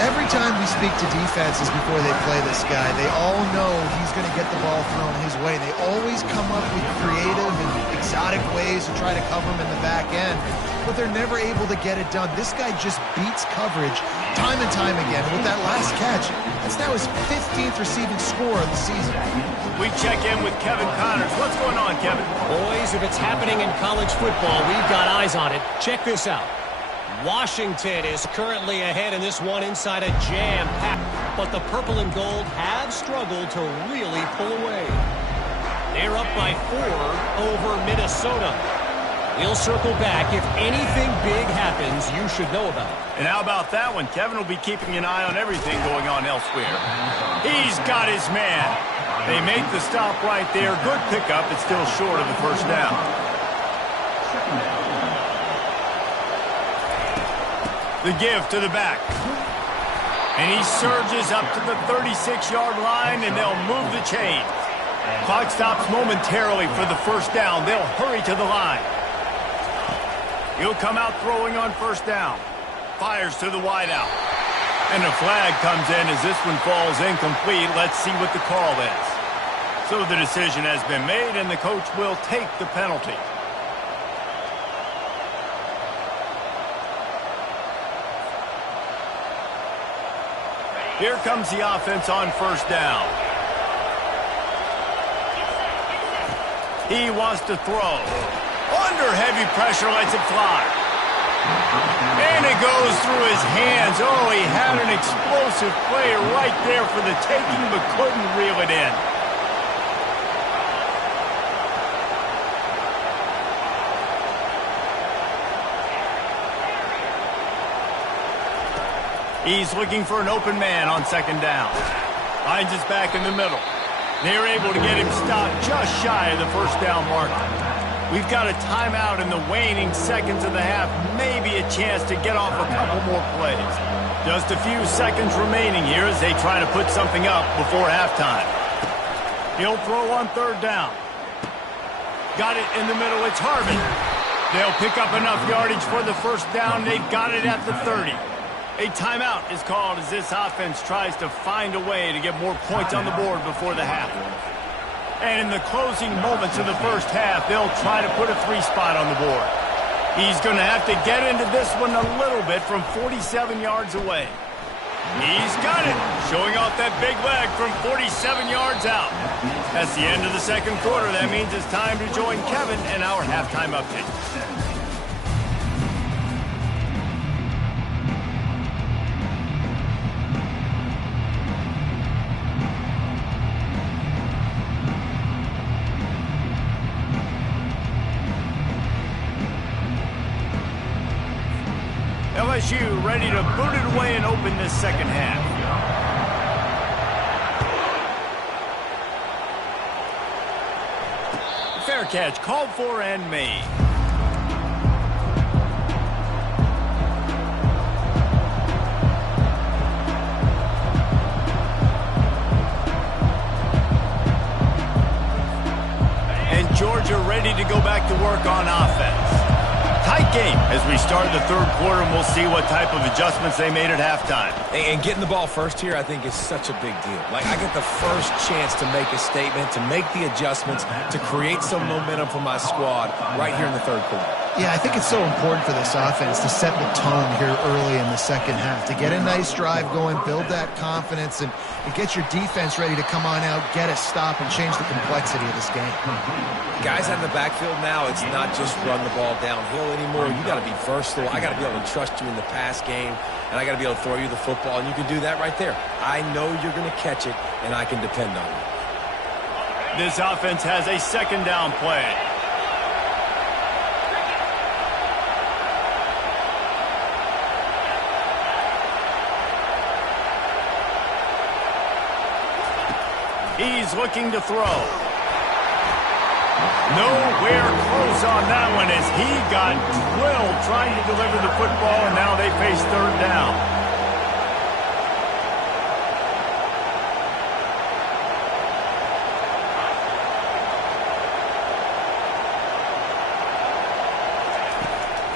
Every time we speak to defenses before they play this guy, they all know he's going to get the ball thrown his way. They always come up with creative and exotic ways to try to cover him in the back end, but they're never able to get it done. This guy just beats coverage time and time again. With that last catch, that's now his 15th receiving score of the season. We check in with Kevin Connors. What's going on, Kevin? Boys, if it's happening in college football, we've got eyes on it. Check this out. Washington is currently ahead in this one inside a jam-pack, but the purple and gold have struggled to really pull away. They're up by 4 over Minnesota. We'll circle back. If anything big happens, you should know about it. And how about that one? Kevin will be keeping an eye on everything going on elsewhere. He's got his man. They make the stop right there. Good pickup. It's still short of the first down. The give to the back. And he surges up to the 36-yard line, and they'll move the chain. Clock stops momentarily for the first down. They'll hurry to the line. He'll come out throwing on first down. Fires to the wideout. And a flag comes in as this one falls incomplete. Let's see what the call is. So the decision has been made, and the coach will take the penalty. Here comes the offense on first down. He wants to throw. Under heavy pressure, lets it fly. And it goes through his hands. Oh, he had an explosive play right there for the taking, but couldn't reel it in. He's looking for an open man on second down. Finds his back in the middle. They're able to get him stopped just shy of the first down mark. We've got a timeout in the waning seconds of the half. Maybe a chance to get off a couple more plays. Just a few seconds remaining here as they try to put something up before halftime. He'll throw on third down. Got it in the middle. It's Harvin. They'll pick up enough yardage for the first down. They've got it at the 30. A timeout is called as this offense tries to find a way to get more points on the board before the half. And in the closing moments of the first half, they'll try to put a 3-spot on the board. He's going to have to get into this one a little bit from 47 yards away. He's got it, showing off that big leg from 47 yards out. That's the end of the second quarter. That means it's time to join Kevin in our halftime update. LSU ready to boot it away and open this second half. Fair catch, called for and made. And Georgia ready to go back to work on offense. Tight game as we start the third quarter, and we'll see what type of adjustments they made at halftime. And getting the ball first here, I think, is such a big deal. Like, I get the first chance to make a statement, to make the adjustments, to create some momentum for my squad right here in the third quarter. Yeah, I think it's so important for this offense to set the tone here early in the second half, to get a nice drive going, build that confidence, and get your defense ready to come on out, get a stop, and change the complexity of this game. Guys out in the backfield now, it's not just run the ball downhill anymore. You got to be versatile. I got to be able to trust you in the pass game, and I got to be able to throw you the football, and you can do that right there. I know you're going to catch it, and I can depend on it. This offense has a second down play. He's looking to throw. Nowhere close on that one as he got drilled trying to deliver the football, and now they face third down.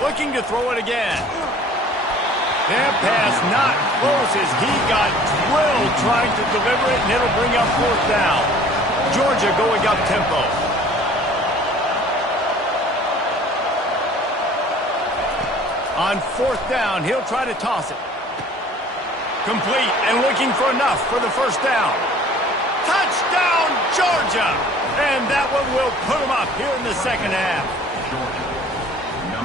Looking to throw it again. That pass not close as he got drilled trying to deliver it, and it'll bring up fourth down. Georgia going up tempo. On fourth down, he'll try to toss it. Complete and looking for enough for the first down. Touchdown, Georgia! And that one will put them up here in the second half.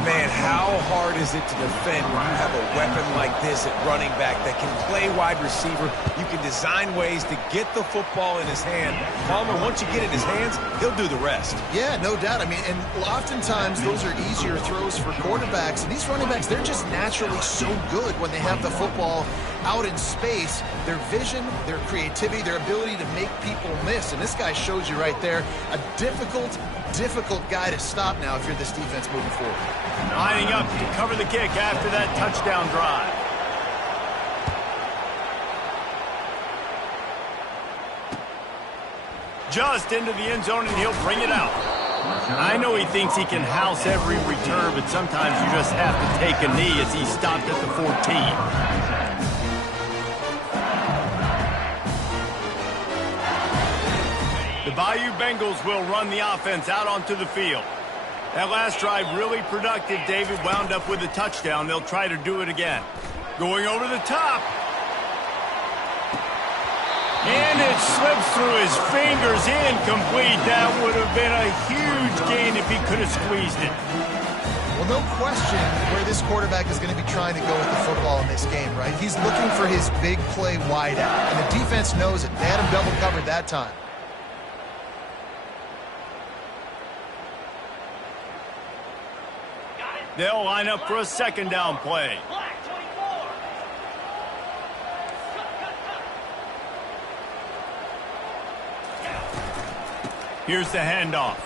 Man, how hard is it to defend when you have a weapon like this at running back that can play wide receiver? You can design ways to get the football in his hand. Palmer, once you get it in his hands, he'll do the rest. Yeah, no doubt. I mean, and oftentimes those are easier throws for quarterbacks. And these running backs, they're just naturally so good when they have the football out in space. Their vision, their creativity, their ability to make people miss. And this guy shows you right there a difficult guy to stop now if you're this defense moving forward. Lining up to cover the kick after that touchdown drive. Just into the end zone, and he'll bring it out. I know he thinks he can house every return, but sometimes you just have to take a knee as he stopped at the 14. The Bayou Bengals will run the offense out onto the field. That last drive really productive. David wound up with a touchdown. They'll try to do it again. Going over the top. And it slips through his fingers, incomplete. That would have been a huge gain if he could have squeezed it. Well, no question where this quarterback is going to be trying to go with the football in this game, right? He's looking for his big play wide out, and the defense knows it. They had him double covered that time. They'll line up for a second down play. Here's the handoff.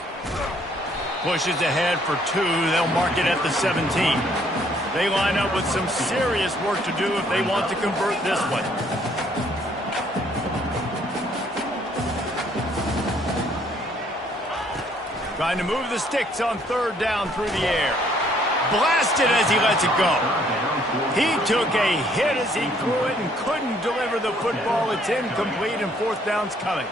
Pushes ahead for two. They'll mark it at the 17. They line up with some serious work to do if they want to convert this one. Trying to move the sticks on third down through the air. Blasted as he lets it go. He took a hit as he threw it and couldn't deliver the football. It's incomplete and fourth down's coming.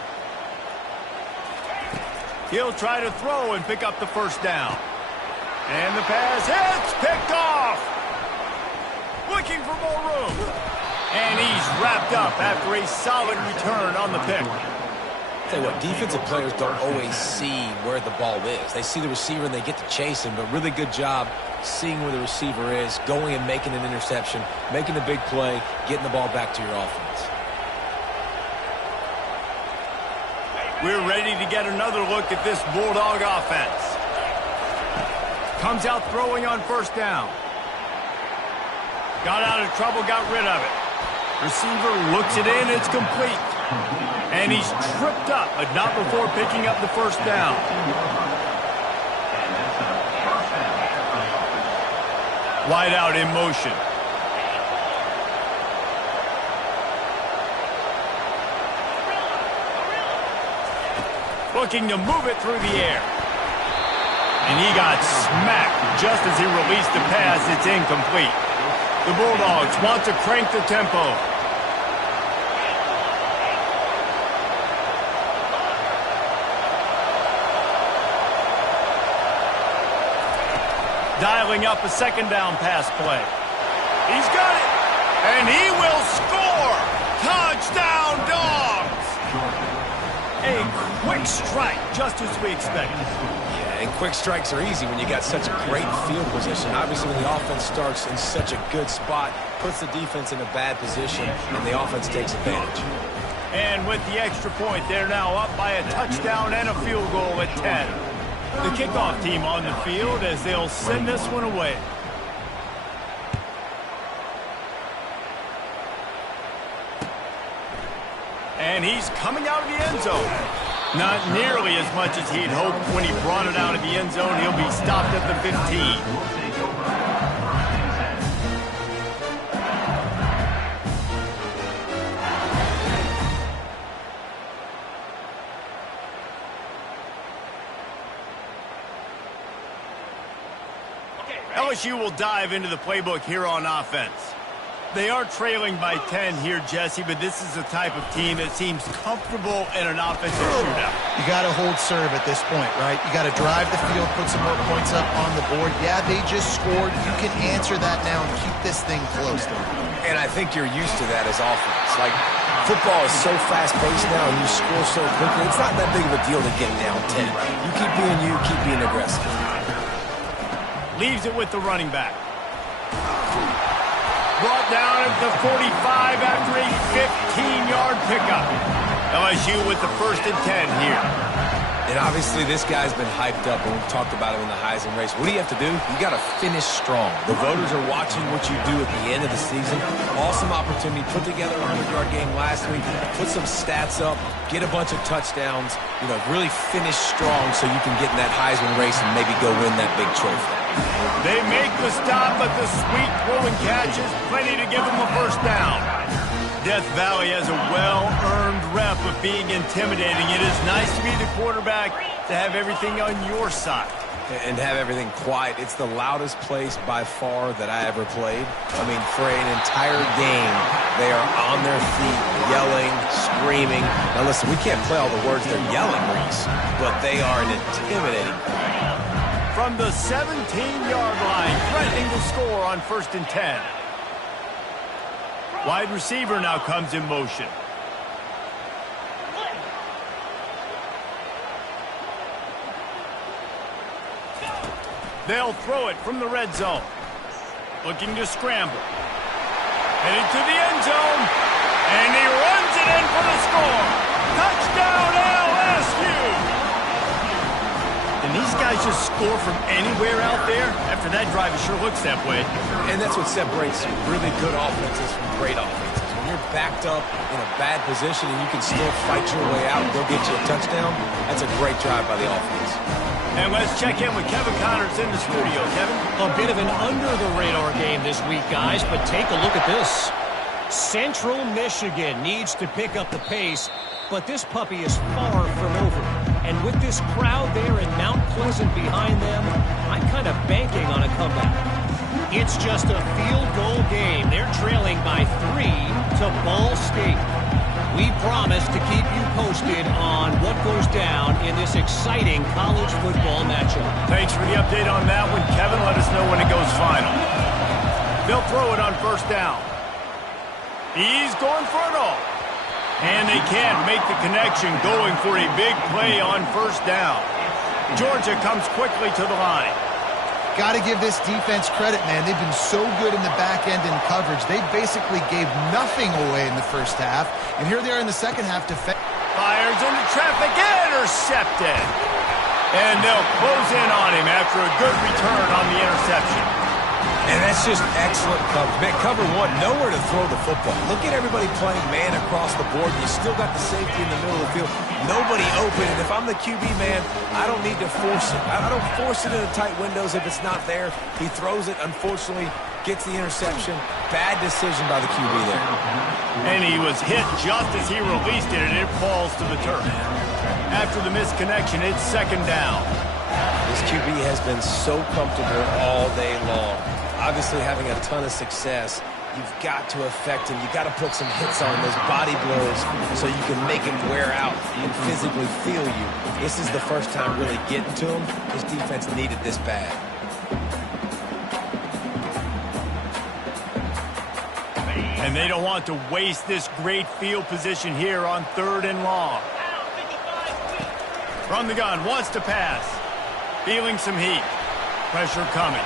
He'll try to throw and pick up the first down. And the pass hits, picked off. Looking for more room. And he's wrapped up after a solid return on the pick. Tell you what, defensive players don't always see where the ball is. They see the receiver and they get to chase him, but really good job seeing where the receiver is, going and making an interception, making a big play, getting the ball back to your offense. We're ready to get another look at this Bulldog offense. Comes out throwing on first down. Got out of trouble, got rid of it. Receiver looks it in, it's complete. And he's tripped up, but not before picking up the first down. Wide out in motion. Looking to move it through the air. And he got smacked just as he released the pass. It's incomplete. The Bulldogs want to crank the tempo. Dialing up a second down pass play. He's got it. And he will score. Touchdown, Dogs. A quick strike, just as we expected. Yeah, and quick strikes are easy when you got such a great field position. Obviously, when the offense starts in such a good spot, puts the defense in a bad position, and the offense takes advantage. And with the extra point, they're now up by a touchdown and a field goal at 10. The kickoff team on the field as they'll send this one away. And he's coming out of the end zone. Not nearly as much as he'd hoped when he brought it out of the end zone. He'll be stopped at the 15. LSU will dive into the playbook here on offense. They are trailing by 10 here, Jesse, but this is the type of team that seems comfortable in an offensive shootout. You got to hold serve at this point, right? You got to drive the field, put some more points up on the board. Yeah, they just scored. You can answer that now and keep this thing close. And I think you're used to that as offense. Like, football is so fast-paced now and you score so quickly. It's not that big of a deal to get down 10. You keep being you, keep being aggressive. Leaves it with the running back. Brought down at the 45 after a 15-yard pickup. LSU with the 1st and 10 here. And obviously this guy's been hyped up, and we've talked about him in the Heisman race. What do you have to do? You got to finish strong. The voters are watching what you do at the end of the season. Awesome opportunity. Put together a 100-yard game last week. Put some stats up. Get a bunch of touchdowns. You know, really finish strong so you can get in that Heisman race and maybe go win that big trophy. They make the stop, but the sweet throwing catch is plenty to give them a first down. Death Valley has a well-earned rep of being intimidating. It is nice to be the quarterback, to have everything on your side. And have everything quiet. It's the loudest place by far that I ever played. I mean, for an entire game, they are on their feet, yelling, screaming. Now listen, we can't play all the words they're yelling, Reese, but they are an intimidating crowd. From the 17-yard line, threatening to score on 1st and 10. Wide receiver now comes in motion. They'll throw it from the red zone. Looking to scramble. Headed to the end zone. And he runs it in for the score. Touchdown, LSU! And these guys just score from anywhere out there? After that drive, it sure looks that way. And that's what separates really good offenses from great offenses. When you're backed up in a bad position and you can still fight your way out and go get you a touchdown, that's a great drive by the offense. And let's check in with Kevin Connors in the studio. Kevin? A bit of an under-the-radar game this week, guys, but take a look at this. Central Michigan needs to pick up the pace, but this puppy is far from over. And with this crowd there in Mount Pleasant behind them, I'm kind of banking on a comeback. It's just a field goal game. They're trailing by 3 to Ball State. We promise to keep you posted on what goes down in this exciting college football matchup. Thanks for the update on that one, Kevin. Let us know when it goes final. They'll throw it on 1st down. He's going for it all. And they can't make the connection, going for a big play on 1st down. Georgia comes quickly to the line. Got to give this defense credit, man. They've been so good in the back end in coverage. They basically gave nothing away in the first half. And here they are in the second half. Fires into traffic, intercepted. And they'll close in on him after a good return on the interception. And that's just excellent coverage. Man, cover one, nowhere to throw the football. Look at everybody playing man across the board. You still got the safety in the middle of the field. Nobody open. And if I'm the QB, man, I don't need to force it. I don't force it into tight windows if it's not there. He throws it, unfortunately, gets the interception. Bad decision by the QB there. And he was hit just as he released it, and it falls to the turf. After the misconnection, it's second down. This QB has been so comfortable all day long. Obviously having a ton of success. You've got to affect him. You've got to put some hits on those body blows so you can make him wear out and physically feel you. This is the first time really getting to him. His defense needed this bad. And they don't want to waste this great field position here on 3rd and long. From the gun, wants to pass. Feeling some heat. Pressure coming.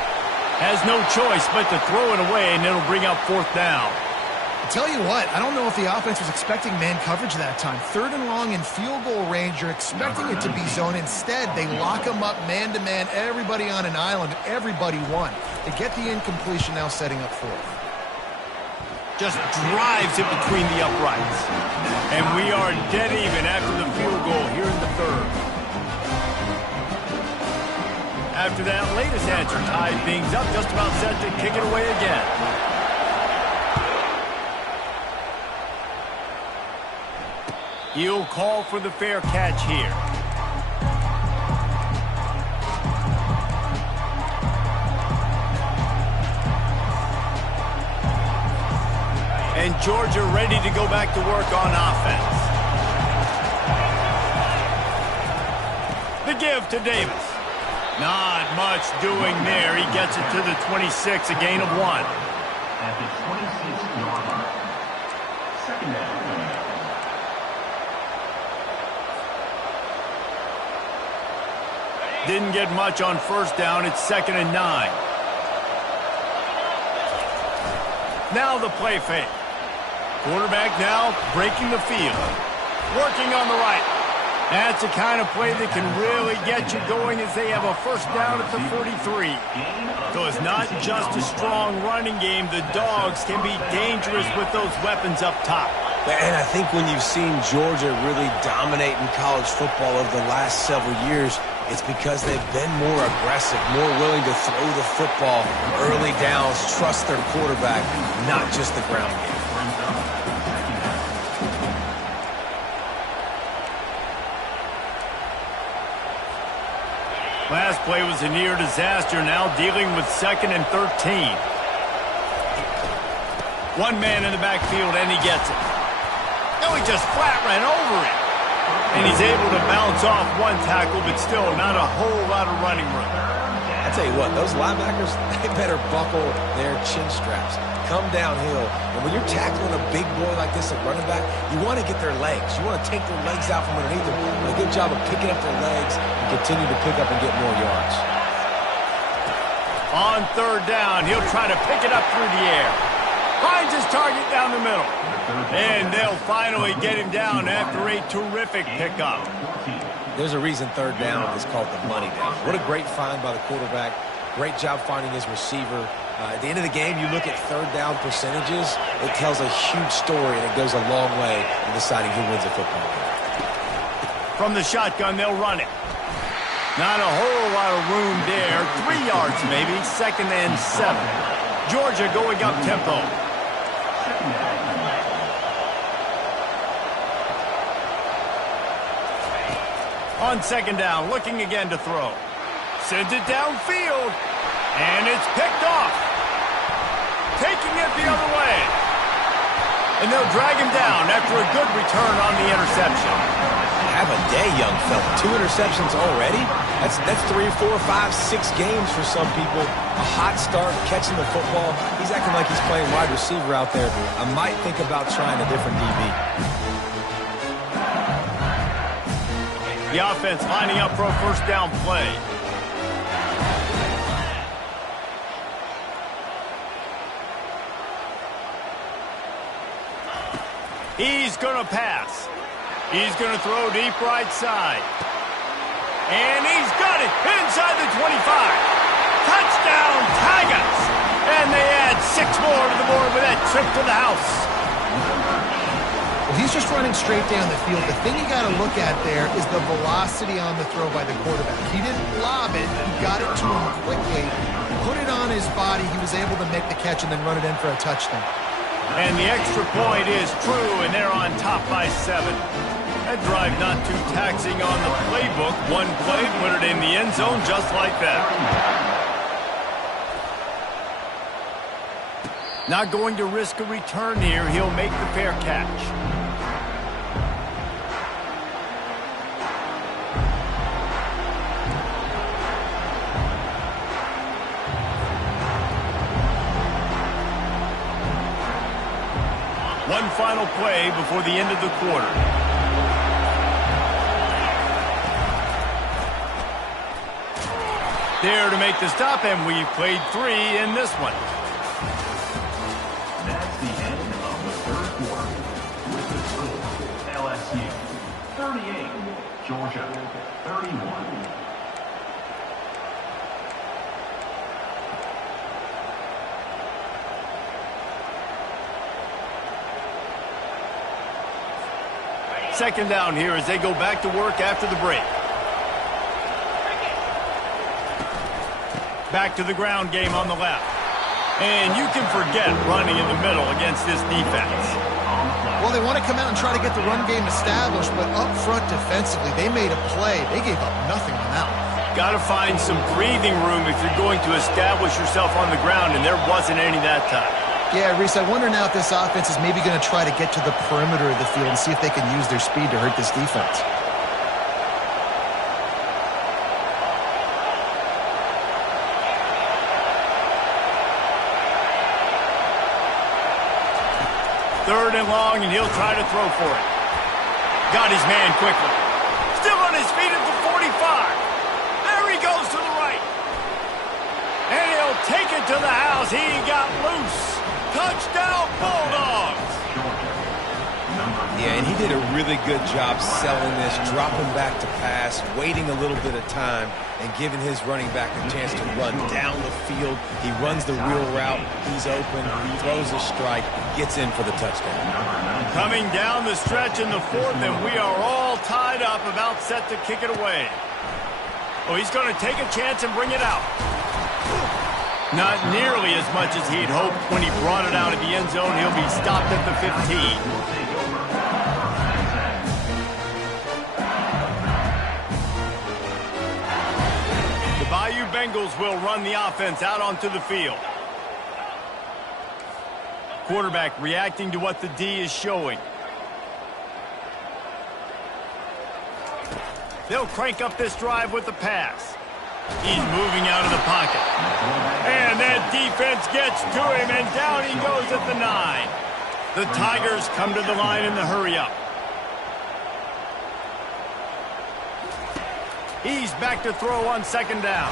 Has no choice but to throw it away, and it'll bring up 4th down. I'll tell you what, I don't know if the offense was expecting man coverage that time. 3rd and long in field goal range, you're expecting it to be zone. Instead, they lock them up man-to-man, everybody on an island, everybody won. They get the incompletion, now setting up 4th. Just drives it between the uprights. And we are dead even after the field goal here in the 3rd. After that latest answer tied things up, just about set to kick it away again. He'll call for the fair catch here. And Georgia ready to go back to work on offense. The give to Davis. Not much doing there. He gets it to the 26, a gain of 1. At the 26-yard line. Second down. Didn't get much on 1st down. It's 2nd and 9. Now the play fake. Quarterback now breaking the field. Working on the right. That's the kind of play that can really get you going as they have a 1st down at the 43. So it's not just a strong running game. The Dogs can be dangerous with those weapons up top. And I think when you've seen Georgia really dominate in college football over the last several years, it's because they've been more aggressive, more willing to throw the football early downs, trust their quarterback, not just the ground game. Last play was a near disaster, now dealing with 2nd and 13. One man in the backfield, and he gets it. No, he just flat ran over it. And he's able to bounce off one tackle, but still not a whole lot of running room. I tell you what, those linebackers, they better buckle their chin straps. Come downhill. And when you're tackling a big boy like this at running back, you want to get their legs. You want to take their legs out from underneath them. Do a good job of picking up their legs and continue to pick up and get more yards. On 3rd down, he'll try to pick it up through the air. Finds his target down the middle. And they'll finally get him down after a terrific pickup. There's a reason 3rd down is called the money down. What a great find by the quarterback. Great job finding his receiver. At the end of the game, you look at 3rd down percentages. It tells a huge story, and it goes a long way in deciding who wins a football game. From the shotgun, they'll run it. Not a whole lot of room there. 3 yards maybe. 2nd and 7. Georgia going up tempo. On 2nd down, looking again to throw. Sends it downfield. And it's picked off. Taking it the other way. And they'll drag him down after a good return on the interception. Have a day, young fella. 2 interceptions already? That's 3, 4, 5, 6 games for some people. A hot start, catching the football. He's acting like he's playing wide receiver out there. I might think about trying a different DB. The offense lining up for a 1st down play. He's going to pass. He's going to throw deep right side. And he's got it inside the 25. Touchdown, Tigers! trip to the house. Well, he's just running straight down the field. The thing you got to look at there is the velocity on the throw by the quarterback. He didn't lob it. He got it to him quickly, put it on his body. He was able to make the catch and then run it in for a touchdown. And the extra point is true, and they're on top by 7. That drive not too taxing on the playbook. One play, put it in the end zone just like that. Not going to risk a return here. He'll make the fair catch. One final play before the end of the quarter. There to make the stop, and we've played 3 in this one. That's the end of the third quarter. With the score, LSU 38, Georgia 31. Second down here as they go back to work after the break. Back to the ground game on the left. And you can forget running in the middle against this defense. Well, they want to come out and try to get the run game established, but up front defensively, they made a play. They gave up nothing on that one. Got to find some breathing room if you're going to establish yourself on the ground, and there wasn't any that time. Yeah, Reese, I wonder now if this offense is maybe going to try to get to the perimeter of the field and see if they can use their speed to hurt this defense. Third and long, and he'll try to throw for it. Got his man quickly. Still on his feet at the 45. There he goes to the right. And he'll take it to the house. He got loose. Touchdown, Bulldogs! Yeah, and he did a really good job selling this, dropping back to pass, waiting a little bit of time, and giving his running back a chance to run down the field. He runs the real route. He's open. He throws a strike, gets in for the touchdown. Coming down the stretch in the 4th, and we are all tied up, about set to kick it away. Oh, he's going to take a chance and bring it out. Not nearly as much as he'd hoped when he brought it out of the end zone. He'll be stopped at the 15. The Bayou Bengals will run the offense out onto the field. Quarterback reacting to what the D is showing. They'll crank up this drive with the pass. He's moving out of the pocket. And that defense gets to him, and down he goes at the 9. The Tigers come to the line in the hurry-up. He's back to throw on second down.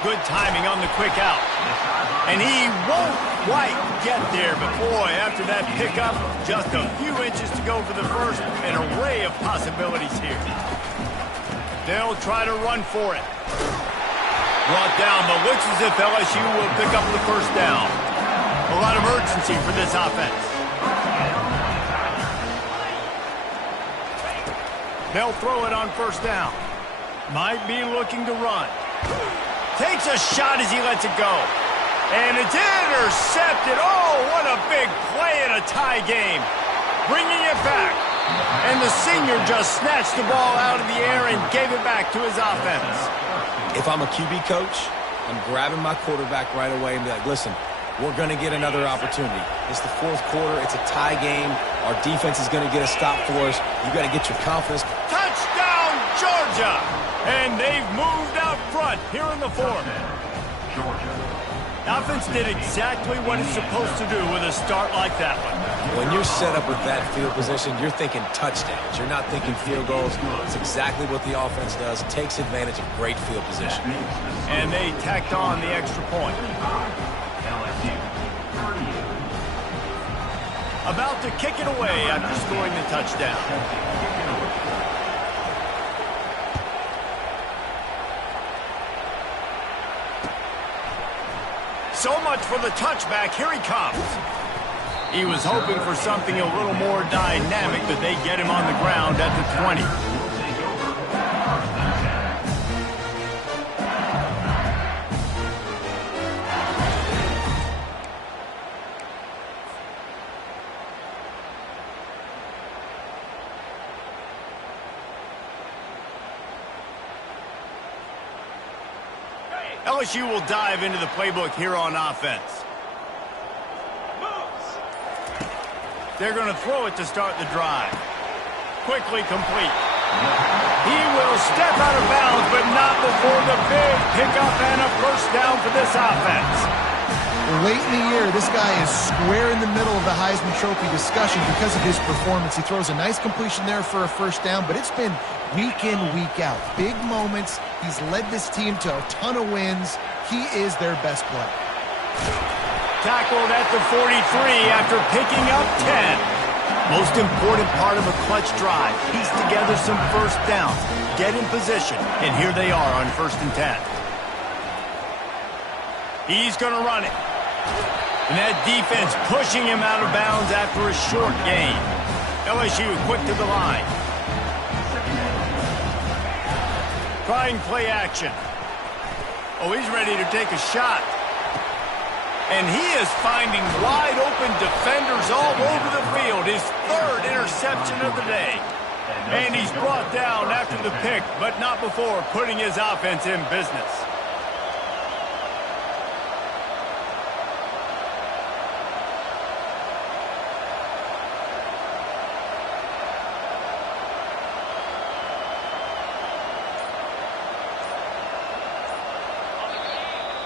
Good timing on the quick out. And he won't quite get there, but boy, after that pickup, just a few inches to go for the first. An array of possibilities here. They'll try to run for it. Brought down, but looks as if LSU will pick up the first down. A lot of urgency for this offense. They'll throw it on first down. Might be looking to run. Takes a shot as he lets it go. And it's intercepted. Oh, what a big play in a tie game. Bringing it back. And the senior just snatched the ball out of the air and gave it back to his offense. If I'm a QB coach, I'm grabbing my quarterback right away and be like, listen, we're going to get another opportunity. It's the 4th quarter. It's a tie game. Our defense is going to get a stop for us. You got to get your confidence. Touchdown, Georgia! And they've moved out front here in the 4th. Georgia. Offense did exactly what it's supposed to do with a start like that one. When you're set up with that field position, you're thinking touchdowns. You're not thinking field goals. It's exactly what the offense does. Takes advantage of great field position. And they tacked on the extra point. LSU 38. About to kick it away after scoring the touchdown. So much for the touchback. Here he comes. He was hoping for something a little more dynamic, but they get him on the ground at the 20. LSU will dive into the playbook here on offense. They're going to throw it to start the drive. Quickly complete. He will step out of bounds, but not before the big pickup and a first down for this offense. Late in the year, this guy is square in the middle of the Heisman Trophy discussion because of his performance. He throws a nice completion there for a first down, but it's been week in, week out. Big moments. He's led this team to a ton of wins. He is their best player. Tackled at the 43 after picking up 10. Most important part of a clutch drive. Piece together some first downs. Get in position. And here they are on 1st and 10. He's going to run it. And that defense pushing him out of bounds after a short gain. LSU quick to the line. Trying play action. Oh, he's ready to take a shot. And he is finding wide open defenders all over the field. His 3rd interception of the day. And he's brought down after the pick, but not before putting his offense in business.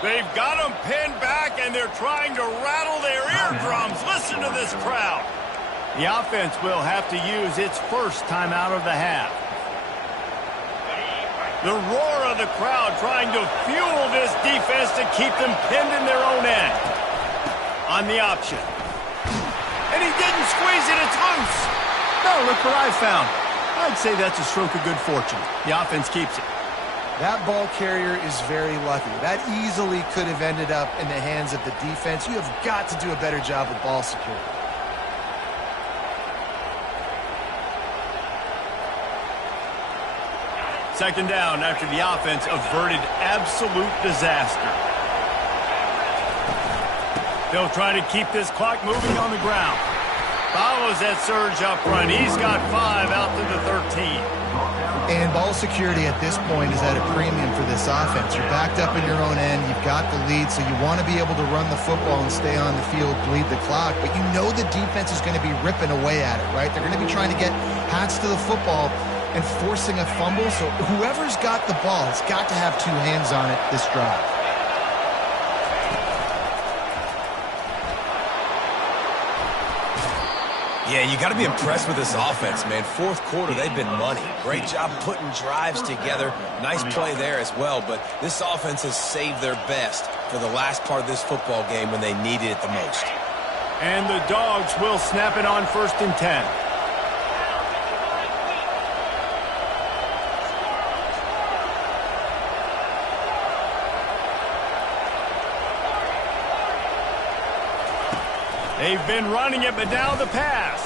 They've got him pinned back, and they're trying to rattle their eardrums. Listen to this crowd. The offense will have to use its first timeout of the half. The roar of the crowd trying to fuel this defense to keep them pinned in their own end. On the option. And he didn't squeeze it. It's loose. No, look what I found. I'd say that's a stroke of good fortune. The offense keeps it. That ball carrier is very lucky. That easily could have ended up in the hands of the defense. You have got to do a better job with ball security. Second down after the offense averted absolute disaster. They'll try to keep this clock moving on the ground. Follows that surge up front. He's got 5 out to the 13. And ball security at this point is at a premium for this offense. You're backed up in your own end. You've got the lead, so you want to be able to run the football and stay on the field, bleed the clock. But you know the defense is going to be ripping away at it, right? They're going to be trying to get hats to the football and forcing a fumble. So whoever's got the ball has got to have 2 hands on it this drive. Yeah, you got to be impressed with this offense, man. 4th quarter, they've been money. Great job putting drives together. Nice play there as well, but this offense has saved their best for the last part of this football game when they needed it the most. And the Dogs will snap it on 1st and 10. They've been running it, but now the pass.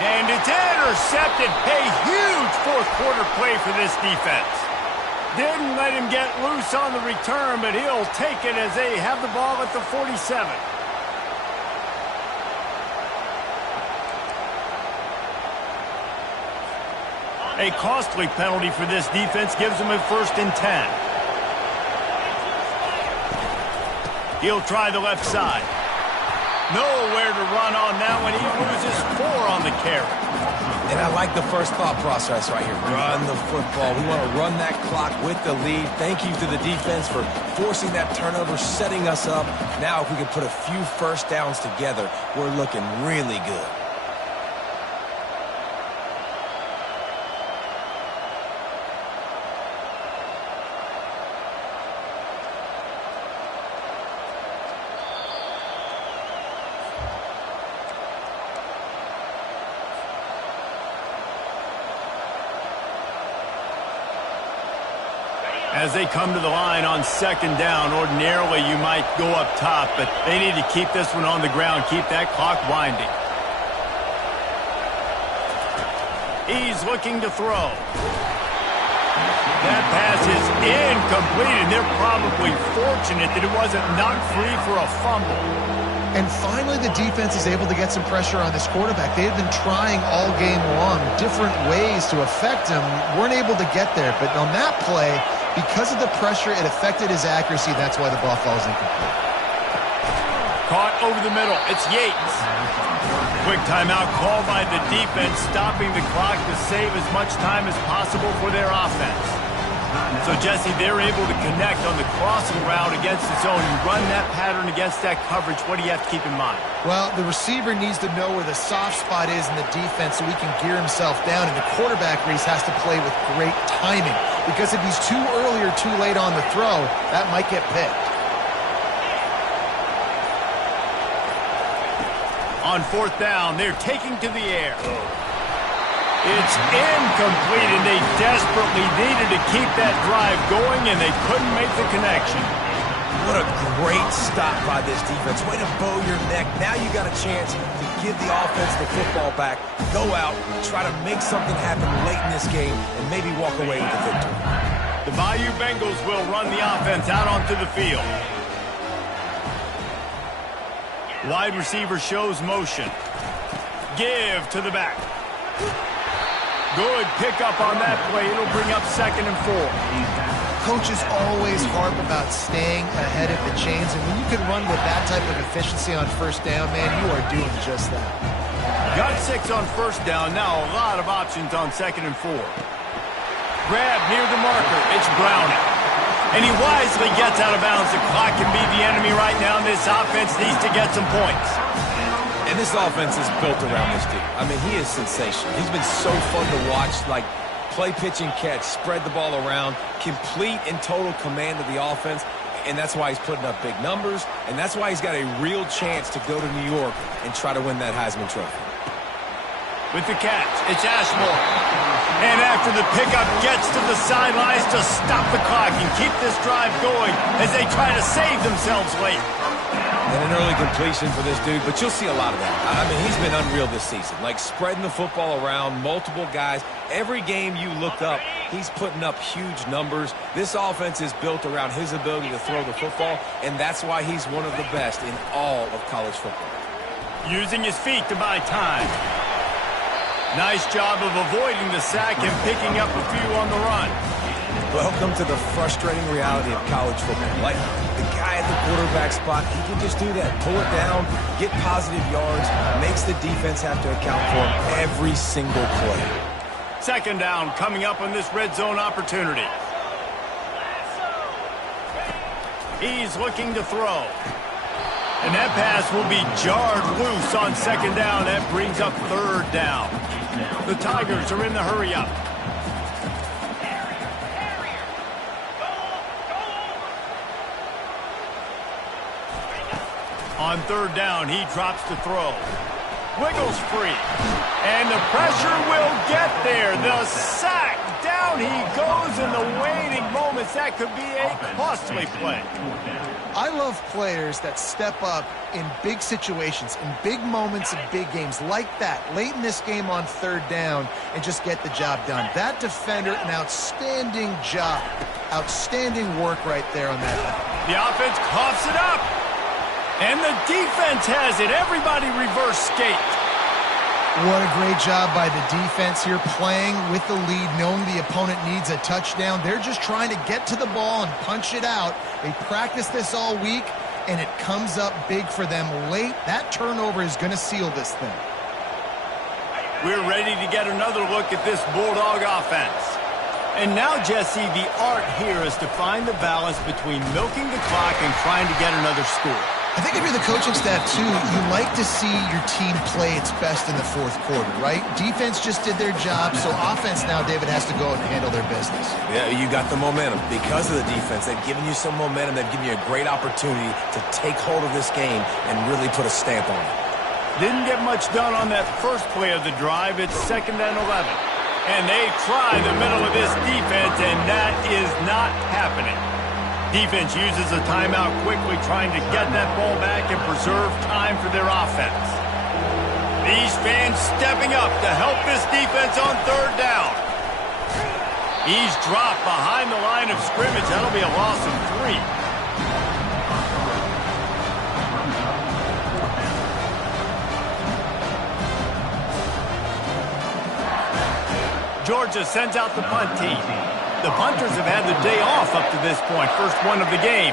And it's intercepted. A huge 4th quarter play for this defense. Didn't let him get loose on the return, but he'll take it as they have the ball at the 47. A costly penalty for this defense gives them a 1st and 10. He'll try the left side. Nowhere to run on that one. He loses 4 on the carry. And I like the first thought process right here. Run the football. We want to run that clock with the lead. Thank you to the defense for forcing that turnover, setting us up. Now if we can put a few first downs together, we're looking really good. As they come to the line on second down, ordinarily you might go up top, but they need to keep this one on the ground, keep that clock winding. He's looking to throw. That pass is incomplete, and they're probably fortunate that it wasn't knocked free for a fumble. And finally, the defense is able to get some pressure on this quarterback. They had been trying all game long different ways to affect him. Weren't able to get there, but on that play, because of the pressure, it affected his accuracy. That's why the ball falls incomplete. Caught over the middle. It's Yates. Quick timeout called by the defense, stopping the clock to save as much time as possible for their offense. So, Jesse, they're able to connect on the crossing route against the zone. You run that pattern against that coverage. What do you have to keep in mind? Well, the receiver needs to know where the soft spot is in the defense so he can gear himself down, and the quarterback race has to play with great timing, because if he's too early or too late on the throw, that might get picked. On fourth down, they're taking to the air. It's incomplete, and they desperately needed to keep that drive going, and they couldn't make the connection. What a great stop by this defense. Way to bow your neck. Now you got a chance to give the offense the football back, go out, try to make something happen late in this game, and maybe walk away with the victory. The Bayou Bengals will run the offense out onto the field. Wide receiver shows motion. Give to the back. Good pickup on that play. It'll bring up 2nd and 4. Coaches always harp about staying ahead of the chains, and when you can run with that type of efficiency on first down, man, you are doing just that. Got 6 on first down. Now a lot of options on 2nd and 4. Grab near the marker. It's Browning. And he wisely gets out of bounds. The clock can be the enemy right now, and this offense needs to get some points. And this offense is built around this dude. I mean, he is sensational. He's been so fun to watch, like play, pitch, and catch, spread the ball around, complete and total command of the offense, and that's why he's putting up big numbers, and that's why he's got a real chance to go to New York and try to win that Heisman Trophy. With the catch, it's Ashmore. And after the pickup, gets to the sidelines to stop the clock and keep this drive going as they try to save themselves late. And an early completion for this dude, but you'll see a lot of that. I mean, he's been unreal this season, like spreading the football around, multiple guys. Every game you look up, he's putting up huge numbers. This offense is built around his ability to throw the football, and that's why he's one of the best in all of college football. Using his feet to buy time. Nice job of avoiding the sack and picking up a few on the run. Welcome to the frustrating reality of college football. Like, the guy at the quarterback spot, he can just do that. Pull it down, get positive yards, makes the defense have to account for him every single play. 2nd down coming up on this red zone opportunity. He's looking to throw. And that pass will be jarred loose on 2nd down. That brings up 3rd down. The Tigers are in the hurry-up. On 3rd down, he drops to throw. Wiggles free. And the pressure will get there. The sack. Down he goes in the waning moments. That could be a costly play. I love players that step up in big situations, in big moments of big games like that, late in this game on 3rd down, and just get the job done. That defender, an outstanding job. Outstanding work right there on that. The offense coughs it up. And the defense has it. Everybody reverse skate. What a great job by the defense here, playing with the lead, knowing the opponent needs a touchdown. They're just trying to get to the ball and punch it out. They practice this all week, and it comes up big for them late. That turnover is going to seal this thing. We're ready to get another look at this Bulldog offense. And now, Jesse, the art here is to find the balance between milking the clock and trying to get another score. I think if you're the coaching staff, too, you like to see your team play its best in the 4th quarter, right? Defense just did their job, so offense now, David, has to go out and handle their business. Yeah, you got the momentum. Because of the defense, they've given you some momentum. They've given you a great opportunity to take hold of this game and really put a stamp on it. Didn't get much done on that first play of the drive. It's 2nd and 11. And they try the middle of this defense points, and that is not happening. Defense uses a timeout quickly, trying to get that ball back and preserve time for their offense. These fans stepping up to help this defense on third down. He's dropped behind the line of scrimmage. That'll be a loss of 3. Georgia sends out the punt team. The punters have had the day off up to this point. First one of the game.